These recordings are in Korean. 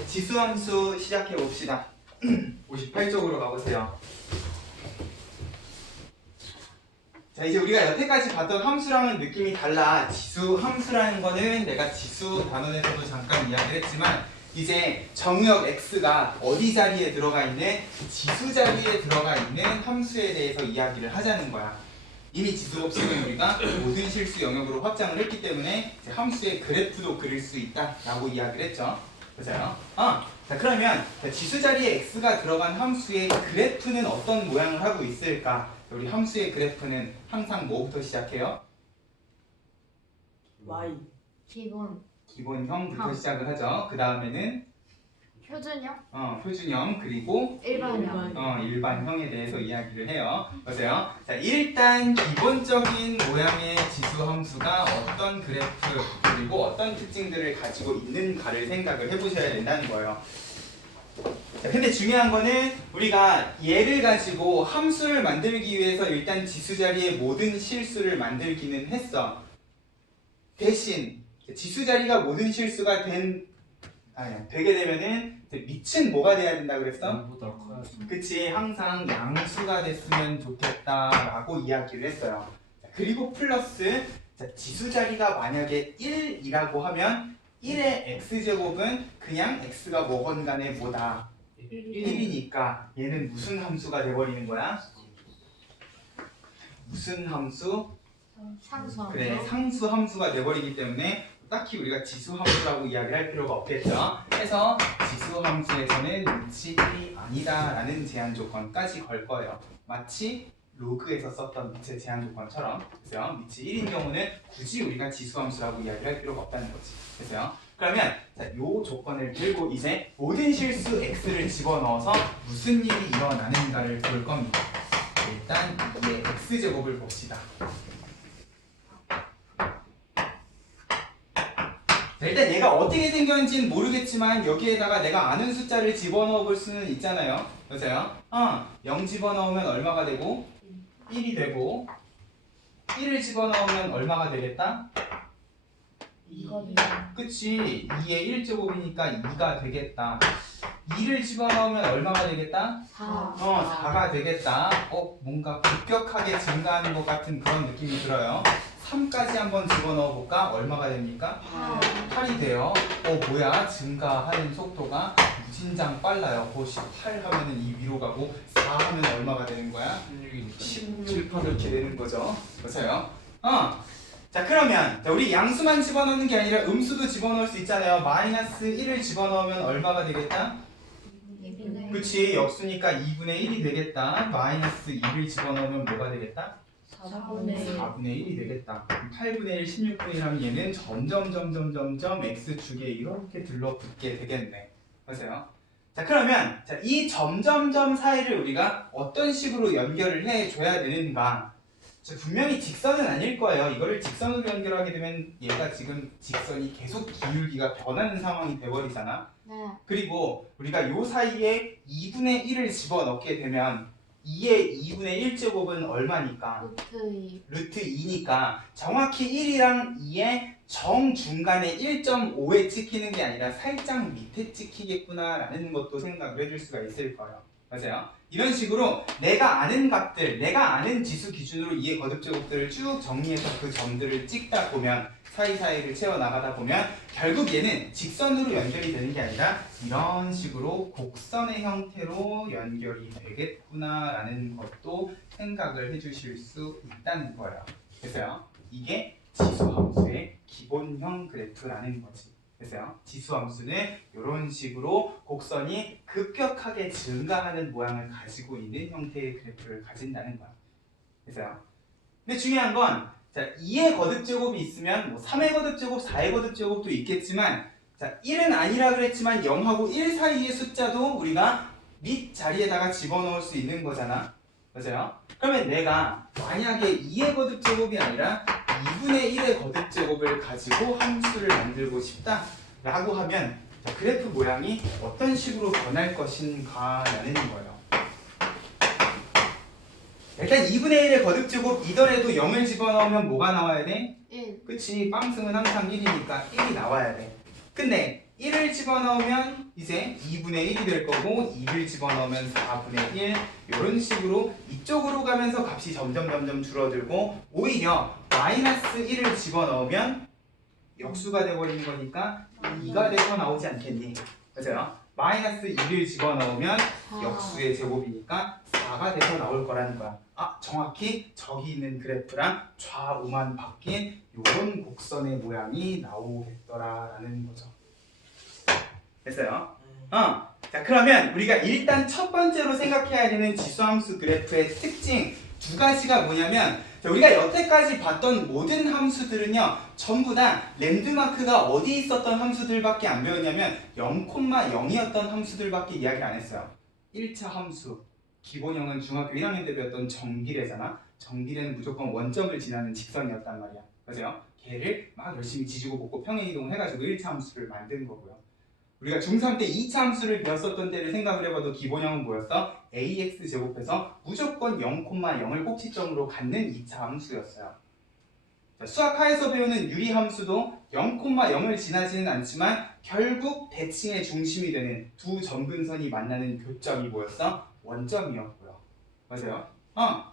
지수함수 시작해 봅시다. 58쪽으로 가보세요. 자, 이제 우리가 여태까지 봤던 함수랑은 느낌이 달라. 지수 함수라는 거는 내가 지수 단원에서도 잠깐 이야기를 했지만 이제 정의역 x가 어디 자리에 들어가 있는 지수 자리에 들어가 있는 함수에 대해서 이야기를 하자는 거야. 이미 지수 없이는 우리가 모든 실수 영역으로 확장을 했기 때문에 이제 함수의 그래프도 그릴 수 있다라고 이야기를 했죠. 맞아요. 자, 그러면 지수 자리에 x가 들어간 함수의 그래프는 어떤 모양을 하고 있을까? 우리 함수의 그래프는 항상 뭐부터 시작해요? Y 기본형부터 시작을 하죠. 그 다음에는 표준형? 표준형 그리고 일반형. 일반형에 대해서 이야기를 해요. 보세요. 자, 일단 기본적인 모양의 지수 함수가 어떤 그래프 그리고 어떤 특징들을 가지고 있는가를 생각을 해보셔야 된다는 거예요. 자, 근데 중요한 거는 우리가 얘를 가지고 함수를 만들기 위해서 일단 지수 자리에 모든 실수를 만들기는 했어. 대신 지수 자리가 모든 실수가 되게 되면은 밑은 뭐가 돼야 된다 그랬어? 보다 커야지. 그치, 항상 양수가 됐으면 좋겠다라고 이야기를 했어요. 자, 그리고 플러스 지수 자리가 만약에 1이라고 하면 1의 x제곱은 그냥 x가 뭐건 간에 뭐다? 1이니까 얘는 무슨 함수가 돼버리는 거야? 무슨 함수? 상수. 그래, 상수 함수가 돼버리기 때문에 딱히 우리가 지수 함수라고 이야기할 필요가 없겠죠. 그래서 지수 함수에서는 밑이 1이 아니다라는 제한 조건까지 걸 거예요. 마치 로그에서 썼던 밑의 제한 조건처럼. 그래서 밑이 1인 경우는 굳이 우리가 지수 함수라고 이야기할 필요가 없다는 거지. 그래서요. 그러면 이 조건을 들고 이제 모든 실수 x를 집어넣어서 무슨 일이 일어나는가를 볼 겁니다. 일단 이 x제곱을 봅시다. 일단 얘가 어떻게 생겼는지는 모르겠지만 여기에다가 내가 아는 숫자를 집어넣어 볼 수는 있잖아요. 보세요. 0 집어넣으면 얼마가 되고 1이 되고 1을 집어넣으면 얼마가 되겠다? 그치, 2의 1제곱이니까 2가 되겠다. 2를 집어넣으면 얼마가 되겠다? 4. 4가 되겠다. 뭔가 급격하게 증가하는 것 같은 그런 느낌이 들어요. 3까지 한번 집어넣어 볼까? 얼마가 됩니까? 8이 돼요. 뭐야? 증가하는 속도가 무진장 빨라요. 18 하면은 이 위로 가고 4 하면 얼마가 되는 거야? 16 이렇게 되는 거죠. 보세요. 자, 그러면 우리 양수만 집어넣는 게 아니라 음수도 집어넣을 수 있잖아요. 마이너스 1을 집어넣으면 얼마가 되겠다? 그치, 역수니까 2분의 1이 되겠다. 마이너스 2를 집어넣으면 뭐가 되겠다? 4분의 1이 되겠다. 8분의 1, 16분의 1 하면 얘는 점점 x축에 이렇게 들러붙게 되겠네. 보세요. 자, 그러면 이 점점점 사이를 우리가 어떤 식으로 연결을 해줘야 되는가? 분명히 직선은 아닐 거예요. 이거를 직선으로 연결하게 되면 얘가 지금 직선이 계속 기울기가 변하는 상황이 돼버리잖아. 네. 그리고 우리가 요 사이에 2분의 1을 집어넣게 되면 2의 2분의 1제곱은 얼마니까? 루트 2니까 정확히 1이랑 2의 정중간에 1.5에 찍히는 게 아니라 살짝 밑에 찍히겠구나 라는 것도 생각을 해줄 수가 있을 거예요. 맞아요? 이런 식으로 내가 아는 값들, 내가 아는 지수 기준으로 2의 거듭제곱들을 쭉 정리해서 그 점들을 찍다 보면 사이사이를 채워나가다 보면 결국 얘는 직선으로 연결이 되는 게 아니라 이런 식으로 곡선의 형태로 연결이 되겠구나 라는 것도 생각을 해주실 수 있다는 거예요. 그래서요, 이게 지수함수의 기본형 그래프라는 거지. 그래서요, 지수함수는 이런 식으로 곡선이 급격하게 증가하는 모양을 가지고 있는 형태의 그래프를 가진다는 거야. 그래서요, 근데 중요한 건 2의 거듭제곱이 있으면 3의 거듭제곱, 4의 거듭제곱도 있겠지만 1은 아니라 그랬지만 0하고 1 사이의 숫자도 우리가 밑 자리에다가 집어넣을 수 있는 거잖아. 맞아요? 그러면 내가 만약에 2의 거듭제곱이 아니라 2분의 1의 거듭제곱을 가지고 함수를 만들고 싶다 라고 하면 그래프 모양이 어떤 식으로 변할 것인가 라는 거예요. 일단 2분의 1의 거듭제곱이더라도 0을 집어넣으면 뭐가 나와야 돼? 1. 그치, 빵승은 항상 1이니까 1이 나와야 돼. 근데 1을 집어넣으면 이제 2분의 1이 될 거고 2를 집어넣으면 4분의 1 이런 식으로 이쪽으로 가면서 값이 점점 줄어들고 오히려 마이너스 1을 집어넣으면 역수가 돼버리는 거니까 2가 돼서 나오지 않겠니? 맞아요. 마이너스 2를 집어넣으면 역수의 제곱이니까 4가 돼서 나올 거라는 거야. 아, 정확히 저기 있는 그래프랑 좌우만 바뀐 이런 곡선의 모양이 나오겠더라라는 거죠. 됐어요? 자, 그러면 우리가 일단 첫 번째로 생각해야 되는 지수함수 그래프의 특징 두 가지가 뭐냐면, 자, 우리가 여태까지 봤던 모든 함수들은요 전부 다 랜드마크가 어디 있었던 함수들밖에 안 배웠냐면 0,0이었던 함수들밖에 이야기를 안 했어요. 1차 함수 기본형은 중학교 1학년 때 배웠던 정비례잖아. 정비례는 무조건 원점을 지나는 직선이었단 말이야. 그죠? 걔를 막 열심히 지지고 볶고 평행이동을 해가지고 1차 함수를 만든 거고요. 우리가 중3 때 2차 함수를 배웠었던 때를 생각을 해봐도 기본형은 뭐였어? ax 제곱해서 무조건 0,0을 꼭지점으로 갖는 2차 함수였어요. 자, 수학하에서 배우는 유리함수도 0,0을 지나지는 않지만 결국 대칭의 중심이 되는 두 점근선이 만나는 교점이 뭐였어? 원점이었고요. 맞아요?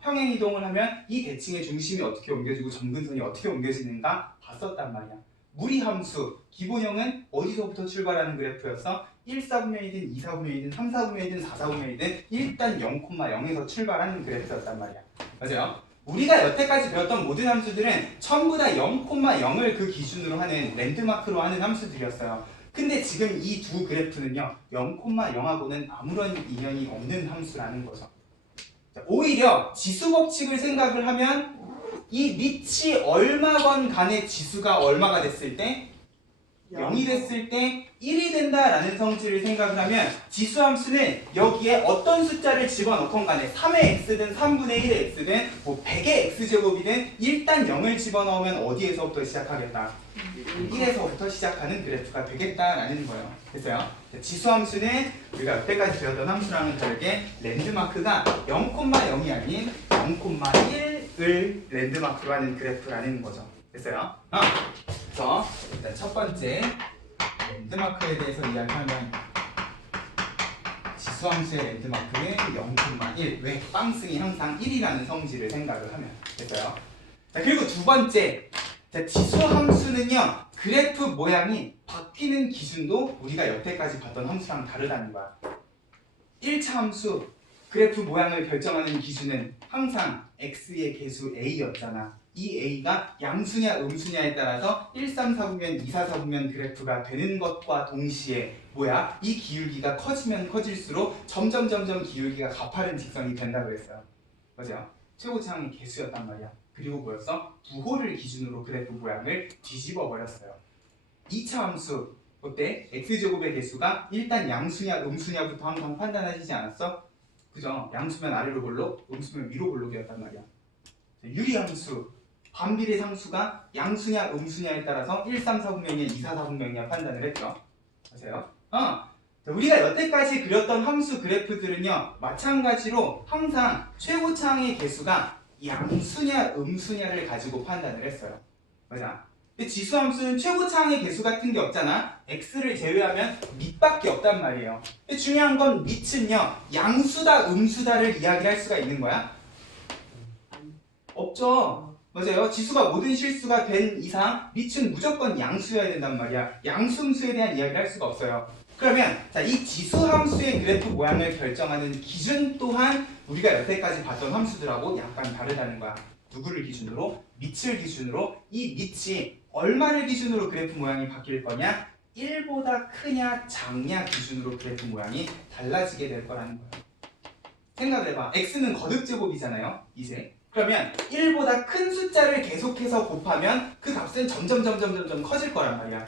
평행이동을 하면 이 대칭의 중심이 어떻게 옮겨지고 점근선이 어떻게 옮겨지는가 봤었단 말이야. 무리함수 기본형은 어디서부터 출발하는 그래프였어? 1사분면이든 2사분면이든 3사분면이든 4사분면이든 일단 0,0에서 출발하는 그래프였단 말이야. 맞아요? 우리가 여태까지 배웠던 모든 함수들은 전부 다 0,0을 그 기준으로 하는 랜드마크로 하는 함수들이었어요. 근데 지금 이 두 그래프는요 0,0하고는 아무런 인연이 없는 함수라는 거죠. 자, 오히려 지수 법칙을 생각을 하면 이 밑이 얼마건 간의 지수가 얼마가 됐을 때 0이 됐을 때 1이 된다라는 성질을 생각을 하면 지수함수는 여기에 어떤 숫자를 집어넣건 간에 3의 x든 3분의 1의 x든 뭐 100의 x제곱이든 일단 0을 집어넣으면 어디에서부터 시작하겠다? 1에서부터 시작하는 그래프가 되겠다라는 거예요. 됐어요? 지수함수는 우리가 여태까지 배웠던 함수랑은 다르게 랜드마크가 0,0이 아닌 0,1을 랜드마크로 하는 그래프라는 거죠. 됐어요? 그래서 일단 첫 번째 랜드마크에 대해서 이야기하면 지수함수의 랜드마크는 0,1. 왜? 빵승이 항상 1이라는 성질을 생각을 하면. 됐어요? 자, 그리고 두 번째, 자, 지수함수는요 그래프 모양이 바뀌는 기준도 우리가 여태까지 봤던 함수랑 다르다는 거야. 1차 함수 그래프 모양을 결정하는 기준은 항상 x의 개수 a였잖아. 이 a가 양수냐 음수냐에 따라서 1, 3, 4분면, 2, 4, 4분면 그래프가 되는 것과 동시에 뭐야? 이 기울기가 커지면 커질수록 점점 기울기가 가파른 직선이 된다 그랬어요. 맞아요? 최고차항이 개수였단 말이야. 그리고 뭐였어? 부호를 기준으로 그래프 모양을 뒤집어 버렸어요. 2차 함수 어때? x제곱의 개수가 일단 양수냐 음수냐부터 항상 판단하시지 않았어? 그죠? 양수면 아래로 볼록, 음수면 위로 볼록이었단 말이야. 유리함수, 반비례 상수가 양수냐 음수냐에 따라서 1, 3, 4분면이냐 2, 4, 4분면이냐 판단을 했죠. 아세요? 우리가 여태까지 그렸던 함수 그래프들은요 마찬가지로 항상 최고차항의 개수가 양수냐 음수냐를 가지고 판단을 했어요. 맞아? 근데 지수함수는 최고차항의 개수 같은 게 없잖아. x를 제외하면 밑밖에 없단 말이에요. 근데 중요한 건 밑은요 양수다 음수다를 이야기할 수가 있는 거야? 없죠. 맞아요. 지수가 모든 실수가 된 이상 밑은 무조건 양수여야 된단 말이야. 양수음수에 대한 이야기를 할 수가 없어요. 그러면 자, 이 지수함수의 그래프 모양을 결정하는 기준 또한 우리가 여태까지 봤던 함수들하고 약간 다르다는 거야. 누구를 기준으로? 밑을 기준으로. 이 밑이 얼마를 기준으로 그래프 모양이 바뀔 거냐? 1보다 크냐 작냐 기준으로 그래프 모양이 달라지게 될 거라는 거예요. 생각을 해봐. x는 거듭제곱이잖아요. 이제 그러면 1보다 큰 숫자를 계속해서 곱하면 그 값은 점점 커질 거란 말이야.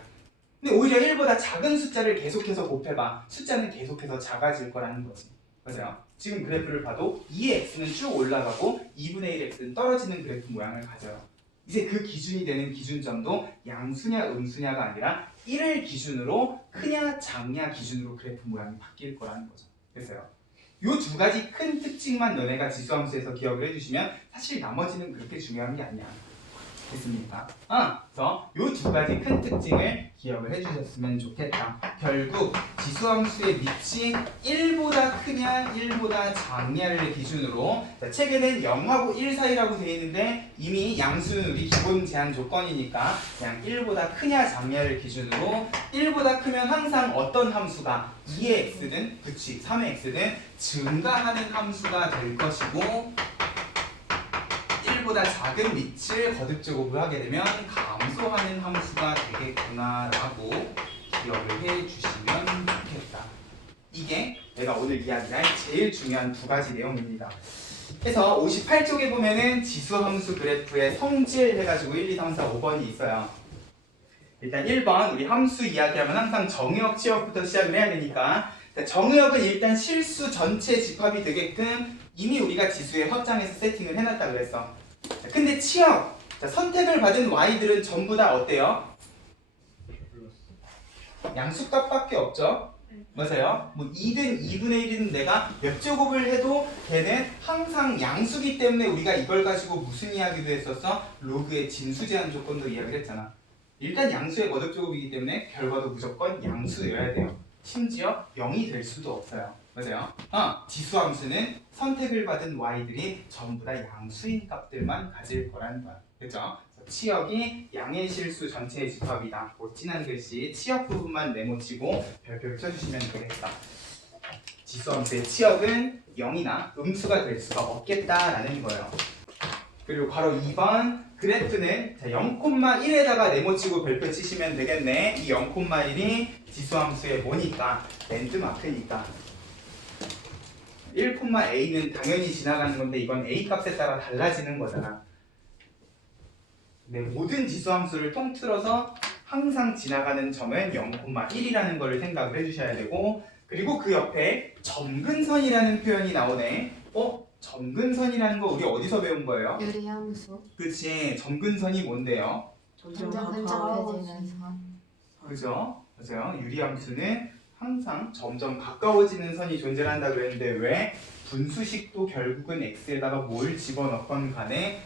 근데 오히려 1보다 작은 숫자를 계속해서 곱해봐. 숫자는 계속해서 작아질 거라는 거지. 맞아요? 지금 그래프를 봐도 2의 x는 쭉 올라가고 2분의 1 x는 떨어지는 그래프 모양을 가져요. 이제 그 기준이 되는 기준점도 양수냐 음수냐가 아니라 1을 기준으로 크냐 작냐 기준으로 그래프 모양이 바뀔 거라는 거죠. 됐어요? 요 두 가지 큰 특징만 너네가 지수함수에서 기억을 해주시면 사실 나머지는 그렇게 중요한 게 아니야. 됐습니까? 그래서 요 두 가지 큰 특징을 기억을 해주셨으면 좋겠다. 결국 지수함수의 밑이 1보다 크냐 1보다 작냐를 기준으로 자, 책에는 0하고 1 사이라고 되어 있는데 이미 양수는 우리 기본 제한 조건이니까 그냥 1보다 크냐 작냐를 기준으로 1보다 크면 항상 어떤 함수가 2의 x는 그치 3의 x는 증가하는 함수가 될 것이고 1보다 작은 밑을 거듭 제곱을 하게 되면 감소하는 함수가 되겠구나라고 기억을 해주시면 좋겠다. 이게 내가 오늘 이야기할 제일 중요한 두 가지 내용입니다. 그래서 58쪽에 보면은 지수함수 그래프의 성질 해가지고 1, 2, 3, 4, 5번이 있어요. 일단 1번 우리 함수 이야기하면 항상 정의역, 치역부터 시작을 해야 되니까 정의역은 일단 실수 전체 집합이 되게끔 이미 우리가 지수의 허장에서 세팅을 해놨다 그랬어. 근데 치역, 선택을 받은 y들은 전부 다 어때요? 양수값밖에 없죠? 맞아요? 뭐 2든 2분의 1이든 내가 몇 제곱을 해도 걔는 항상 양수기 때문에 우리가 이걸 가지고 무슨 이야기도 했었어? 로그의 진수 제한 조건도 이야기를 했잖아. 일단 양수의 거듭 제곱이기 때문에 결과도 무조건 양수여야 돼요. 심지어 0이 될 수도 없어요. 맞아요? 지수함수는 선택을 받은 y들이 전부 다 양수인 값들만 가질 거라는 거야. 그렇죠? 치역이 양의 실수 전체의 집합이다. 뭐 진한 글씨 치역 부분만 네모치고 별표를 쳐주시면 되겠다. 지수함수의 치역은 0이나 음수가 될 수가 없겠다라는 거예요. 그리고 바로 2번 그래프는 0,1에다가 네모치고 별표 치시면 되겠네. 이 0,1이 지수함수의 뭐니까? 랜드마크니까 1,a는 당연히 지나가는 건데 이건 a 값에 따라 달라지는 거잖아. 네, 모든 지수함수를 통틀어서 항상 지나가는 점은 0,1이라는 걸 생각을 해주셔야 되고 그리고 그 옆에 점근선이라는 표현이 나오네. 점근선이라는 거 우리 어디서 배운 거예요? 유리함수. 그치, 점근선이 뭔데요? 점점 근접해지는 선. 그죠? 맞아요. 유리함수는 항상 점점 가까워지는 선이 존재한다 그랬는데 왜? 분수식도 결국은 x에다가 뭘 집어넣건 간에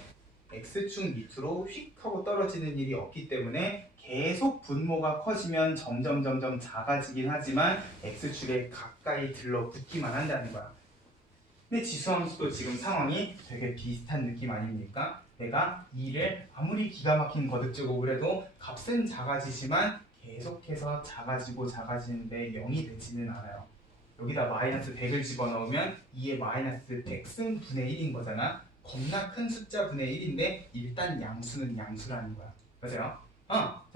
x축 밑으로 휙 하고 떨어지는 일이 없기 때문에 계속 분모가 커지면 점점 작아지긴 하지만 x축에 가까이 들러붙기만 한다는 거야. 근데 지수함수도 지금 상황이 되게 비슷한 느낌 아닙니까? 내가 2를 아무리 기가 막힌 거듭제곱을 해도 값은 작아지지만 계속해서 작아지는데 0이 되지는 않아요. 여기다 마이너스 100을 집어넣으면 2의 마이너스 100승 분의 1인 거잖아. 겁나 큰 숫자 분의 1인데 일단 양수는 양수라는 거야. 맞아요?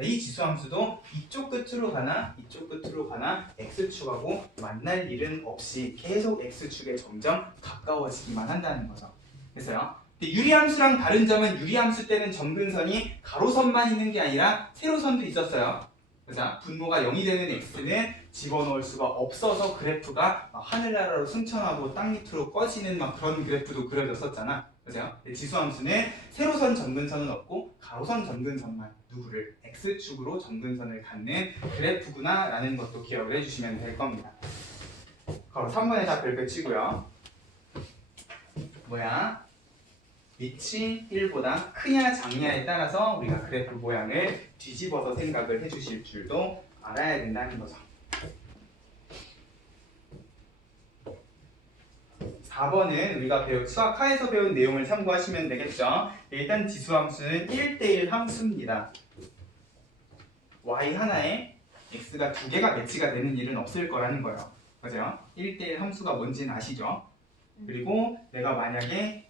이 지수함수도 이쪽 끝으로 가나 이쪽 끝으로 가나 x축하고 만날 일은 없이 계속 x축에 점점 가까워지기만 한다는 거죠. 그래서요. 근데 유리함수랑 다른 점은 유리함수 때는 점근선이 가로선만 있는 게 아니라 세로선도 있었어요. 그래서 분모가 0이 되는 x는 집어넣을 수가 없어서 그래프가 하늘나라로 승천하고 땅 밑으로 꺼지는 그런 그래프도 그려졌었잖아. 그죠? 지수함수는 세로선 점근선은 없고 가로선 점근선만 누구를 x축으로 점근선을 갖는 그래프구나 라는 것도 기억을 해주시면 될 겁니다. 바로 3번에 별표 치고요. 밑이 1보다 크냐 작냐에 따라서 우리가 그래프 모양을 뒤집어서 생각을 해주실 줄도 알아야 된다는 거죠. 4번은 우리가 수학 하에서 배운 내용을 참고하시면 되겠죠. 일단 지수함수는 1대1 함수입니다. y 하나에 x가 두 개가 매치가 되는 일은 없을 거라는 거예요. 그죠? 1대1 함수가 뭔지는 아시죠? 그리고 내가 만약에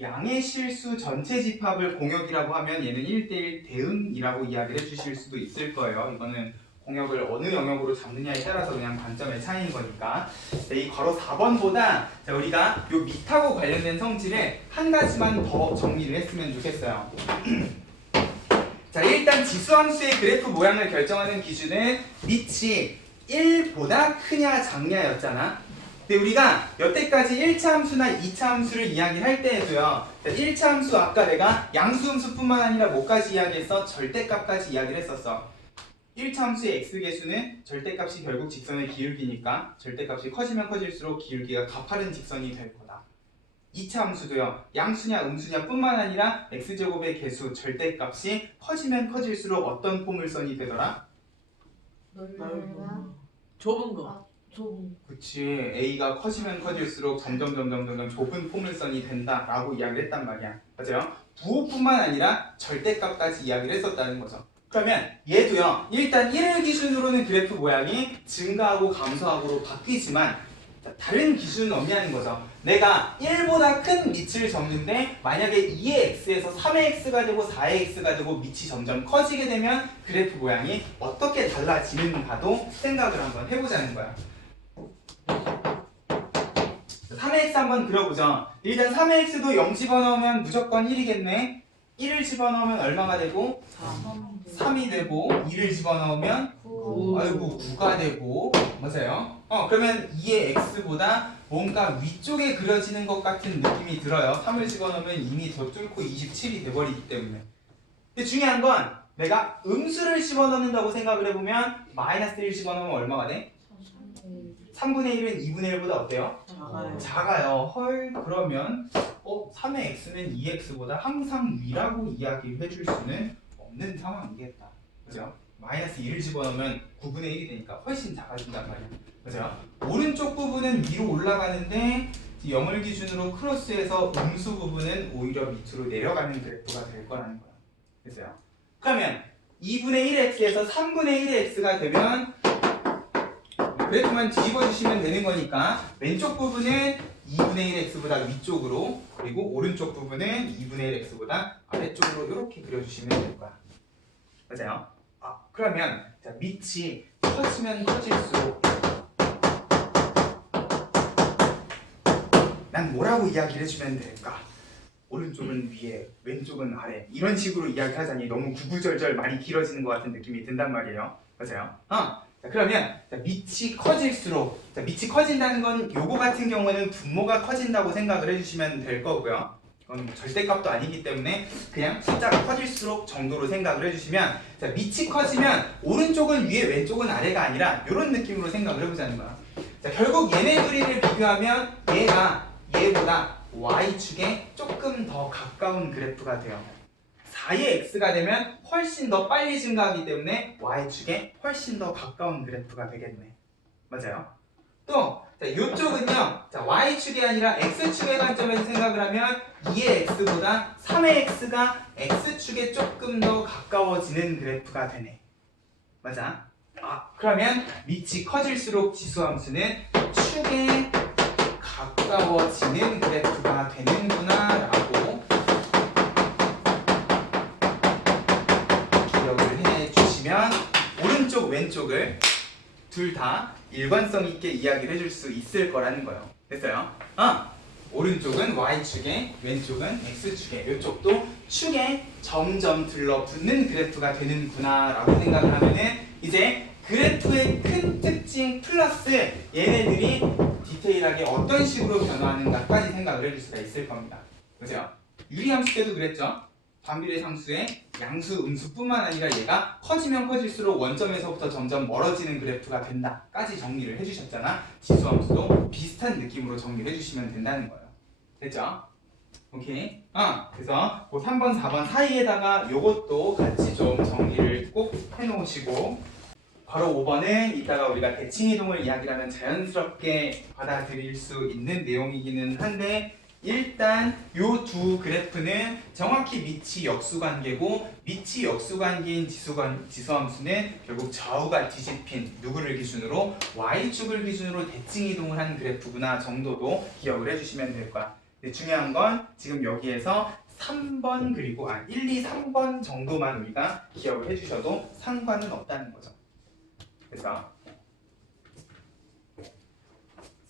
양의 실수 전체 집합을 공역이라고 하면 얘는 1대1 대응이라고 이야기를 해주실 수도 있을 거예요. 이거는 공역을 어느 영역으로 잡느냐에 따라서 그냥 관점의 차이인 거니까. 이 괄호 4번보다 우리가 요 밑하고 관련된 성질을 한 가지만 더 정리를 했으면 좋겠어요. 자, 일단 지수함수의 그래프 모양을 결정하는 기준은 밑이 1보다 크냐 작냐였잖아. 근데 우리가 여태까지 1차 함수나 2차 함수를 이야기할 때에도요. 1차 함수 아까 내가 양수음수뿐만 아니라 뭐까지 이야기했어? 절대값까지 이야기를 했었어. 1차 함수의 x계수는 절대값이 결국 직선의 기울기니까 절대값이 커지면 커질수록 기울기가 가파른 직선이 될 거다. 2차 함수도요. 양수냐 음수냐 뿐만 아니라 x제곱의 계수 절대값이 커지면 커질수록 어떤 포물선이 되더라? 좁은 거. 좁은 그치. A가 커지면 커질수록 점점 좁은 포물선이 된다라고 이야기를 했단 말이야. 맞아요? 부호뿐만 아니라 절대값까지 이야기를 했었다는 거죠. 그러면 얘도요. 일단 1을 기준으로는 그래프 모양이 증가하고 감소하고로 바뀌지만 다른 기준은 없냐는 거죠. 내가 1보다 큰 밑을 접는데 만약에 2의 x에서 3의 x가 되고 4의 x가 되고 밑이 점점 커지게 되면 그래프 모양이 어떻게 달라지는가도 생각을 한번 해보자는 거야. 3의 x 한번 그려보죠. 일단 3의 x도 0 집어넣으면 무조건 1이겠네. 1을 집어넣으면 얼마가 되고 3이 되고 2를 집어넣으면 9 아이고 9가 되고 맞아요. 그러면 2의 x보다 뭔가 위쪽에 그려지는 것 같은 느낌이 들어요. 3을 집어넣으면 이미 더 뚫고 27이 돼버리기 때문에. 근데 중요한 건 내가 음수를 집어넣는다고 생각을 해보면 마이너스 1 집어넣으면 얼마가 돼? 3분의 1은 2분의 1보다 어때요? 작아요. 작아요. 헐 그러면 3의 x는 2x보다 항상 위라고 이야기를 해줄 수는 없는 상황이겠다. 그죠? 마이너스 1을 집어넣으면 9분의 1이 되니까 훨씬 작아진단 말이야. 그죠? 오른쪽 부분은 위로 올라가는데 0을 기준으로 크로스해서 음수 부분은 오히려 밑으로 내려가는 그래프가 될 거라는 거야. 됐어요? 그러면 2분의 1x에서 3분의 1x가 되면 그래프만 뒤집어 주시면 되는 거니까 왼쪽 부분은 2분의 1x보다 위쪽으로 그리고 오른쪽 부분은 2분의 1x보다 아래쪽으로 이렇게 그려주시면 될 거야. 맞아요? 그러면 자, 밑이 커지면 커질수록 난 뭐라고 이야기를 해주면 될까? 오른쪽은 위에, 왼쪽은 아래 이런 식으로 이야기하자니 너무 구구절절 말이 길어지는 것 같은 느낌이 든단 말이에요. 맞아요? 자, 그러면 자, 밑이 커질수록 자, 밑이 커진다는 건 요거 같은 경우는 분모가 커진다고 생각을 해주시면 될 거고요. 이건 절대값도 아니기 때문에 그냥 숫자가 커질수록 정도로 생각을 해주시면 자, 밑이 커지면 오른쪽은 위에 왼쪽은 아래가 아니라 이런 느낌으로 생각을 해보자는 거야. 자, 결국 얘네 둘이를 비교하면 얘가 얘보다 y축에 조금 더 가까운 그래프가 돼요. 4의 x가 되면 훨씬 더 빨리 증가하기 때문에 y축에 훨씬 더 가까운 그래프가 되겠네. 맞아요? 또 자, 이쪽은요. 자, y축이 아니라 x축의 관점에서 생각을 하면 2의 x보다 3의 x가 x축에 조금 더 가까워지는 그래프가 되네. 맞아? 그러면 밑이 커질수록 지수함수는 축에 가까워지는 그래프가 되는구나 라고 기억을 해주시면 오른쪽 왼쪽을 둘 다 일관성 있게 이야기를 해줄 수 있을 거라는 거예요. 됐어요? 오른쪽은 y축에 왼쪽은 x축에 이쪽도 축에 점점 들러붙는 그래프가 되는구나 라고 생각을 하면은 이제 그래프의 큰 특징 플러스 얘네들이 디테일하게 어떤 식으로 변화하는가까지 생각을 해줄 수가 있을 겁니다. 그죠? 유리함수 때도 그랬죠? 반비례 상수의 양수, 음수뿐만 아니라 얘가 커지면 커질수록 원점에서부터 점점 멀어지는 그래프가 된다까지 정리를 해주셨잖아. 지수함수도 비슷한 느낌으로 정리를 해주시면 된다는 거예요. 됐죠? 오케이. 그래서 그 3번, 4번 사이에다가 요것도 같이 좀 정리를 꼭 해놓으시고 바로 5번은 이따가 우리가 대칭이동을 이야기하면 자연스럽게 받아들일 수 있는 내용이기는 한데 일단 요 두 그래프는 정확히 밑이 역수관계고 밑이 역수관계인 지수함수는 결국 좌우가 뒤집힌 누구를 기준으로 y축을 기준으로 대칭이동을 한 그래프구나 정도도 기억을 해주시면 될 거야. 근데 중요한 건 지금 여기에서 3번 그리고 1, 2, 3번 정도만 우리가 기억을 해주셔도 상관은 없다는 거죠. 그래서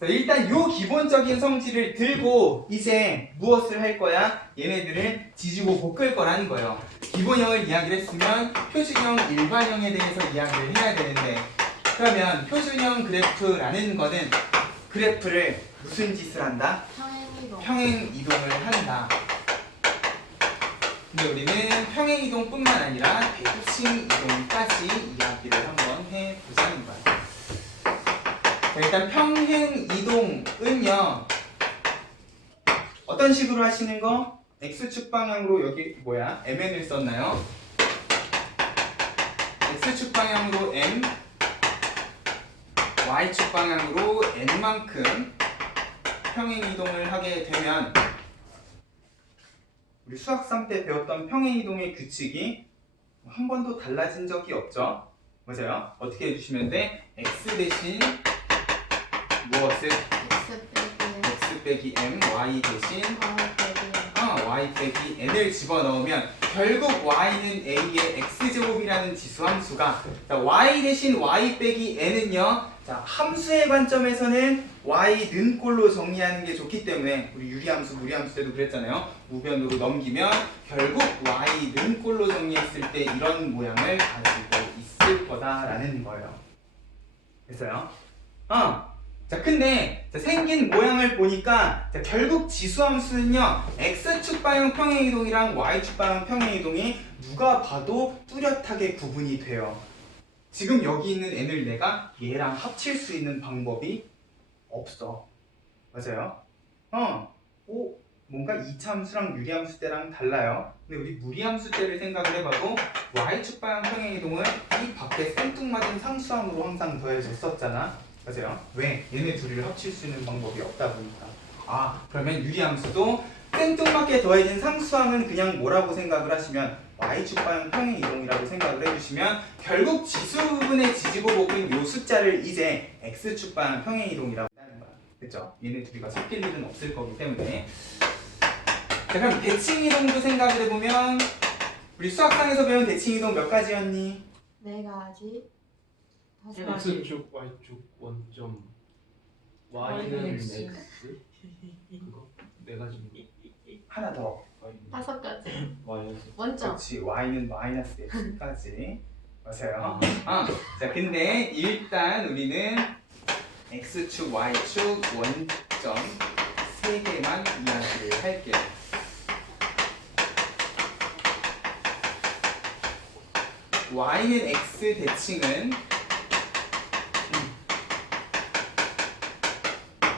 일단 요 기본적인 성질을 들고 이제 무엇을 할 거야? 얘네들을 지지고 볶을 거라는 거예요. 기본형을 이야기를 했으면 표준형, 일반형에 대해서 이야기를 해야 되는데 그러면 표준형 그래프라는 거는 그래프를 무슨 짓을 한다? 평행이동을 한다. 근데 우리는 평행이동뿐만 아니라 대칭이동까지 이야기를 한번 해보자는 거야. 자, 일단 평행이동은요 어떤 식으로 하시는 거? x축 방향으로 여기 mn을 썼나요? x축 방향으로 m y축 방향으로 n만큼 평행 이동을 하게 되면 우리 수학 3 때 배웠던 평행 이동의 규칙이 한 번도 달라진 적이 없죠. 맞아요. 어떻게 해주시면 돼? x 대신 무엇을? x 빼기 m, y 대신 y 빼기 n을 집어넣으면 결국 y는 a의 x제곱이라는 지수 함수가, 자, y 대신 y 빼기 n은요, 자, 함수의 관점에서는 y는 꼴로 정리하는 게 좋기 때문에 우리 유리함수, 무리함수 때도 그랬잖아요. 우변으로 넘기면 결국 y는 꼴로 정리했을 때 이런 모양을 가지고 있을 거다라는 거예요. 됐어요? 자, 근데 생긴 모양을 보니까 결국 지수함수는요, x축 방향 평행이동이랑 y축 방향 평행이동이 누가 봐도 뚜렷하게 구분이 돼요. 지금 여기 있는 n을 내가 얘랑 합칠 수 있는 방법이 없어. 맞아요? 뭔가 이차함수랑 유리함수 때랑 달라요. 근데 우리 무리함수 때를 생각을 해봐도 y축 방향 평행이동은 이 밖에 생뚱맞은 상수함으로 항상 더해졌었잖아. 맞아요? 왜? 얘네 둘이를 합칠 수 있는 방법이 없다 보니까. 그러면 유리함수도 생뚱맞게 더해진 상수함은 그냥 뭐라고 생각을 하시면 y축 방향 평행이동이라고 생각을 해주시면 결국 지수 부분의 지지고 볶은 요 숫자를 이제 x축 방향 평행이동이라고 하는 거야. 그쵸? 얘네 둘이가 섞일 일은 없을 거기 때문에. 자, 그럼 대칭이동도 생각을 해보면 우리 수학상에서 배운 대칭이동 몇 가지였니? 4가지. x축, y축, 원점, y는 x, 그거 네 가지. 하나 더. 5가지. y는 원점. 그렇지. y는 마이너스 x까지. 맞아요. 자, 근데 일단 우리는 x축, y축, 원점 3개만 이야기를 할게요. y는 x 대칭은